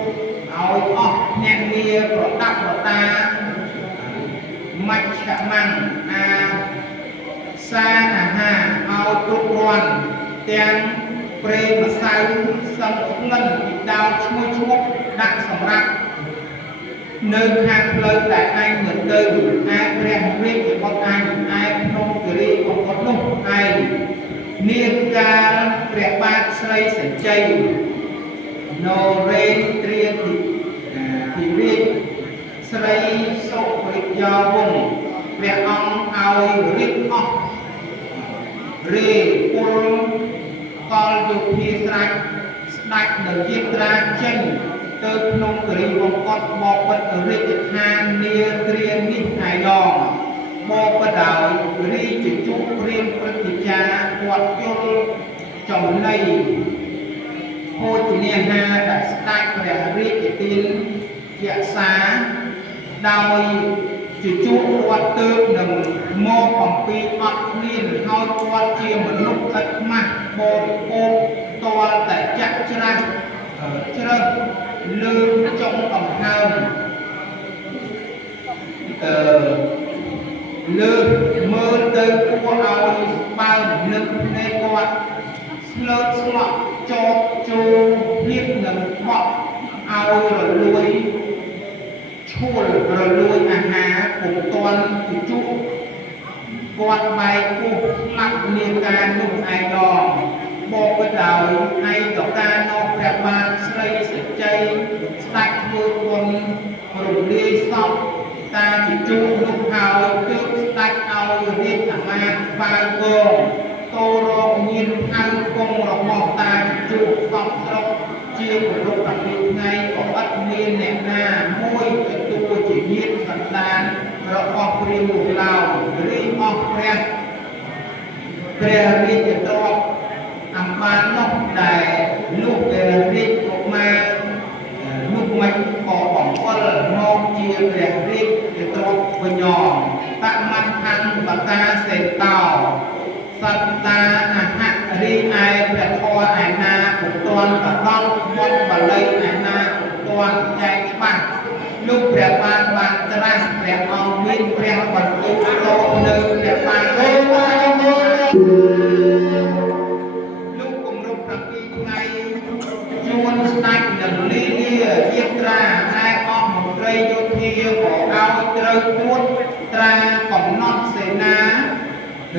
ឲ្យអស់ភ្នាក់ងារប្រដាប់ប្រដាមជ្ឈមង្គអាសាអាហារឲ្យគ្រប់គ្រាន់ទាំងប្រេងម្សៅសឹងក្លិនពីដោឈ្មោះឈ្មោះដាក់សម្រាប់នៅខាងផ្លូវដែលឯងមិនទៅឯព្រះរាជបុត្រឯងឯភ្នំគិរីបំផុតនោះឯងនាងកាលព្រះបាទស្រីសញ្ជ័យនរេនត្រៀមពីរាជស្រីសុរិយាវង្សព្រះអង្គឲ្យរៀបអស់រេពលកលយុធាស្រេចស្ដេចនៅយាត្រាចេញទៅក្នុងគិរីវង្សគាត់មកពិតរាជឋាននាគ្រានេះឯដងមកបដោយរីជជុព្រៀងព្រឹទ្ធាចារ្យគាត់យល់ចំណៃភោជនាហារដែលស្ដេចព្រះរាជទានយក្សាដោយជជុគាត់ទើបនឹងមកអំពីអត់មានហើយគាត់ជាមនុស្សឥតខ្មាស់បរិភោគតលតែចាក់ច្រាស់ជ្រើសលើចុងកំហើមលើមើលទៅគួរឲ្យបើនឹកភ្នែកគាត់ស្ លើកស្លក់ចោកចូលព្រៀបនឹងបក់ឲ្យរលួយឈួលរលួយអាហារពុំទាន់ទៅជក់គាត់បែកពោះស្លាប់នាការនោះឯងបកទៅដោយឯកការណោព្រះបាទស្រីសេចក្ដីស្ដេចធ្វើគុណរំលាយសពតាជាជួបនោះហើយទើបស្ដេចឲ្យរាជអាមាត្យបាយកងតោរកមានអើគង់របស់តាជួបសពស្រុកជាប្ររព7ថ្ងៃក៏អត់មានអ្នកណាមួយទទួលជាញាតិសន្តានរបស់ព្រាហ្មណ៍នោះឡើយរីអស់ព្រះរាជទ្រព្យអំបាននោះដែលលោកព្រះរាជកុមារនោះមិនក៏បំពល់មកជាព្រះរាជទ្រព្យវិញបមត្ថੰបតាសេតោសត្តាអហរីឯព្រះធម៌ឯណាពុទ្ធនបតនវត្តបាលីឯណាពុទ្ធនចែកច្បាស់លោកព្រះបាទបានត្រាស់ព្រះអង្គមានព្រះបន្ទូលលោកនៅព្រះបាទលោកគម្រប់7ថ្ងៃជួនស្ដេចនឹងលីលាយាត្រាឯអស់មន្ត្រីយោធាក៏ឲ្យត្រូវពួតត្រាកំណត់សេនា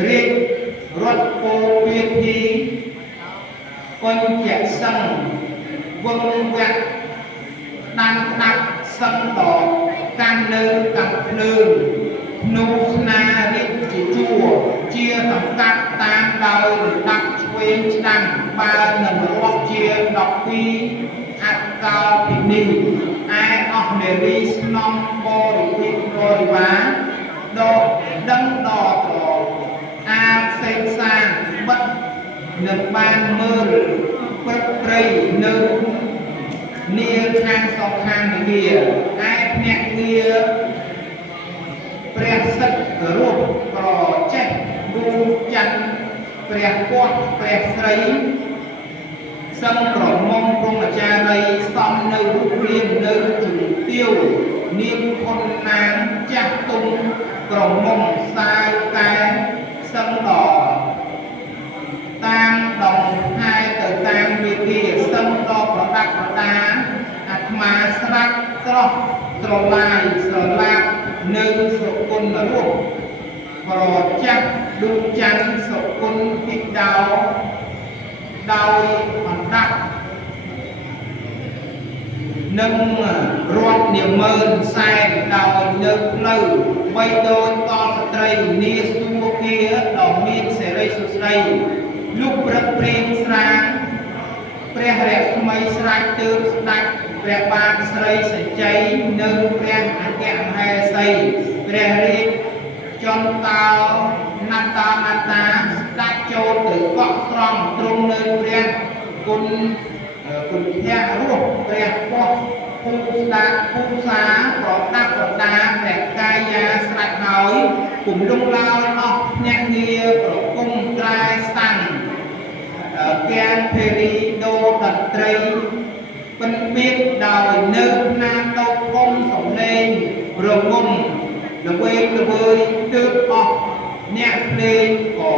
រាជរដ្ឋពោពាធីកញ្ចសឹងវងវៈដាំក្តាប់សឹងតកាន់នៅកំភ្លើងនោះស្នារាជជាជួរជាសង្កាត់តាមដោយរដាប់ឆ្វេងស្ដាំបើនឹងរាប់ជា12អកោពិនីឯអស់នារីស្នំបរិវិបរិវារដកដឹងដល់ត្រអាផ្សេងសាងបិទនឹងបានមើលព្រឹកព្រៃនៅនាខាងសងខាងនាវាឯភ្នាក់ងារព្រះសិទ្ធិរូបប្រចេះរូបច័ន្ទព្រះពុទ្ធព្រះស្រីសឹងក្រមុំព្រមអាចារ្យសំនៅរូបរាងនៅជំទាវនាងខុនណាងចាស់ទុំក្រមុំសាយកែសឹងដល់តាមដងហើយទៅតាមវិធីសឹងដល់ប្រដាប់ប្រដាអាត្មាស្រាច់ស្រស់ស្រឡាយស្រឡាប់នៅសុគន្ធរូបប្រចាស់ដួងច័ន្ទសុគន្ធពីដោដោយអណ្ដាប់នឹងរាប់នាម៉ឺនសែនដោយលើកផ្លូវបីដូចតស្ត្រីនាសួគាដ៏មានសេរីសុស្ដីលោកព្រឹកព្រៀងស្រាងព្រះរស្មីស្រាច់ទើបស្ដេចព្រះបាទស្រីសញ្ជ័យនៅព្រះអគ្គមហេសីព្រះរាជចន្ទោណតាស្ដេចចូលទៅកក់ត្រង់ទ្រង់នៅព្រះគុណភៈរស់ព្រះពុទ្ធភូស្ដាភូសាប្រដាប់ប្រដាព្រះកាយាស្រេចហើយគុំលងឡើយអស់ភ្នាក់ងារប្រគំត្រែសាំងកែនភេរីដូតន្ត្រីពិនបៀតដោយនៅណាតោគុំសំឡេងរងំល្វេងល្វើយទើបអស់អ្នកភ្លេងក៏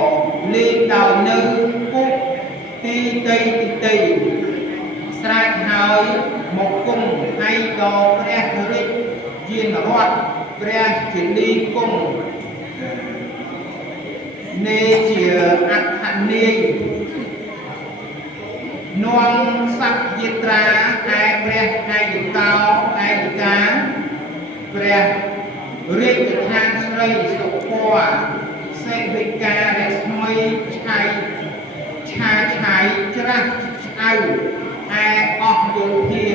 លេងដោយនៅពុកទីតីស្រែកហើយមកគុំឲ្យដល់ព្រះរាជយានរដ្ឋព្រះជាលីគុំនេជាអដ្ឋនាយនាំសក្យត្រាឯព្រះឯកកោឯកកាព្រះរាជឋានស្រីសុភ័ណ្ឌសេវិការស្មីឆៃឆាឆៃច្រាស់ឆ្អៅឯអស់យោធា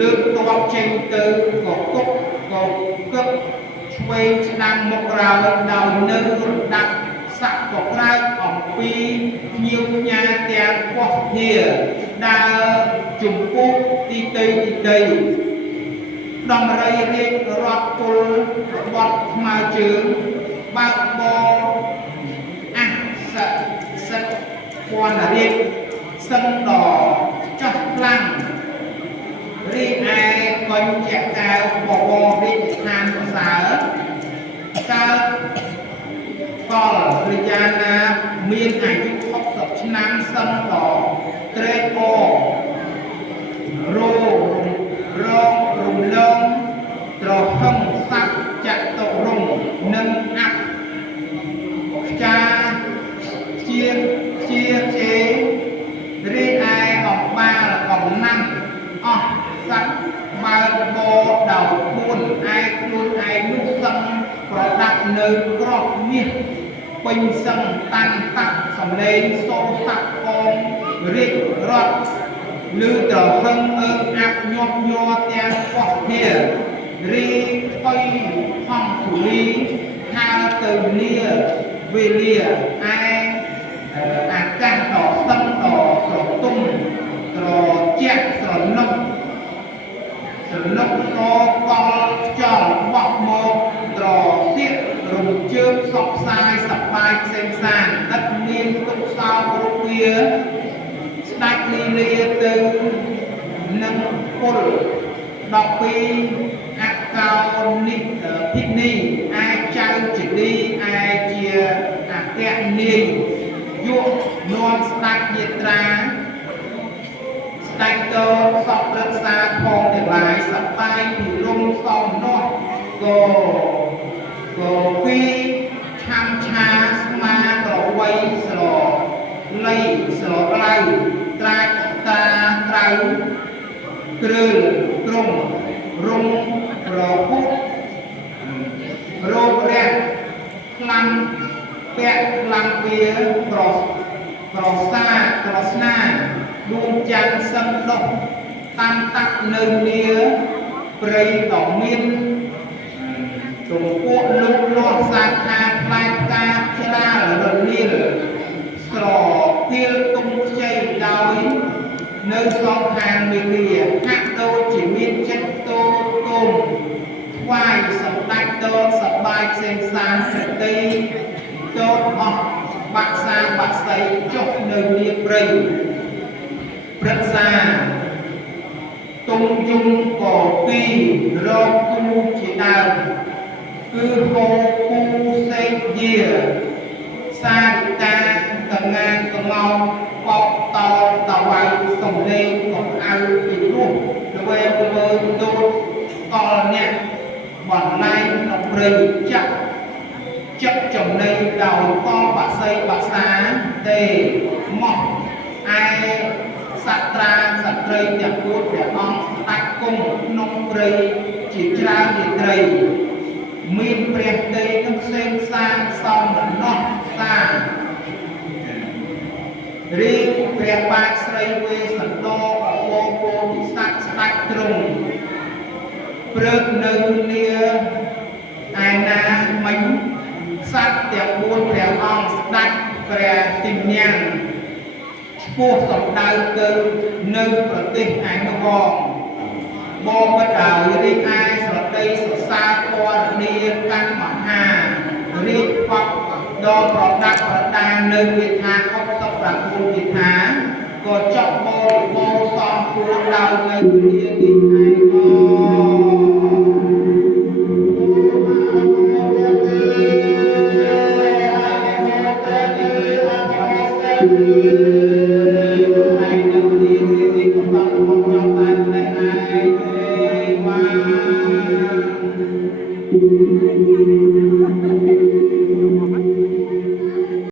លើកតបចេញទៅក៏គុកក៏គឹបឆ្វេងស្ដាំមុខក្រោយដោយនៅរដាប់ស័កក៏ក្រែកអំពីញៀវញ៉ាទាំងបោះធាដើរជំពុះទីតីដំរីរាជរដ្ឋពលរបត់ថ្មើរជើងបើកបរអសសិទ្ធពន្ធរាជសឹងដល់ចោះខ្លាំងរីឯកញ្ចកែវបបររាជឋានប្រសើរកើតកលរិយាណាមានអាយុ60ឆ្នាំស សឹងតត្រេកអររោរងរំលងត្រហឹងសัจចតុរងនិងអបខ្ចាជាជេរីឯអំបាលកំណាំអស់សัจបើបដល់ខ្លួនឯងខ្លួនឯងនោះសឹងប្រដាប់នៅក្របមាសពេញសឹងតាន់តាក់សំលេងសូរស័ព្ទកងរាជរដ្ឋឬត្រហឹងអើងអាប់ញាប់ញ័រទាំងបោះធារីស្បៃហំធូលីហើទៅលាវេលាឯអាកាសតសឹងតស្រទុំត្រជាក់ស្រណុកសកលខ្យល់បោះមកត្រសៀករំជើងសក់ផ្សាយសប្បាយផ្សេងសានឥតមានទុកសោករុកវាស្ដេចលីលាទៅនឹងពល12អកោនិភិនីអាចចៅជាឌីអាចជាអគ្គនាយយកនាំស្ដេចយាត្រាស្ដេចតសពរក្សាផងទាំងឡាយសប្បាយពីរំសំណោះក៏ពីឆាំឆាស្មាក្រវៃស្រលៃស្រឡៅត្រាច់តាត្រៅគ្រឿលក្រុងរំប្រពុះរោគរះខ្លាំងពាក់ខ្លាំងវាប្រសាក្រស្នាដួងច័ន្ទសឹងដុះតាំងតាក់នៅលាព្រៃដ៏មានទំពួកលុបលាស់សាខាផ្លែផ្កាឆ្លាលរលាលស្រទាលទុំខ្ចីដោយនៅសងខាងមេលាហាក់ដូចជាមានចិត្តតូចទុំថ្វាយសម្ដេចតតសប្បាយផ្សេងសានសតិតតអស់បាក់សាបាក់សៃចុះនៅលាព្រៃព្រឹក្សាទុំយំក៏ពីរកគូជាដើមគឺហូគូសេកយាសារិកាកងាកងោបោកតោតវ៉ៃសំលេងកំអៅពីរោះល្វែងមើលដូចកលអ្នកបន្លែងក្នុងព្រៃចាក់ចិត្តចំណៃដោយកលបាក់សៃបាក់សាទេមកឯសត្រាសត្រីទាំងពួតព្រះអង្គស្ដេចគង់ក្នុងព្រៃជាច្រើនរាត្រីមានព្រះតីនឹងផ្សេងសាងសំណោះសារីកព្រះបាទស្រីវេសន្តោអវពោធិសត្វស្ដេចទ្រង់ព្រឹកនៅលាឯណាមិញសត្វទាំង4ព្រះអង្គស្ដេចព្រះទីញាំងពោះសំដៅទៅនៅប្រទេសឯនោះបងបដោយរីកឯស្រដីសរសើរពណ៌នាកាន់មហារីកបបដល់ប្រដាប់ប្រដានៅវិថា69វិថាក៏ចប់បរិបូរណ៍សំពួរដោយនៅវិធាននេះឯង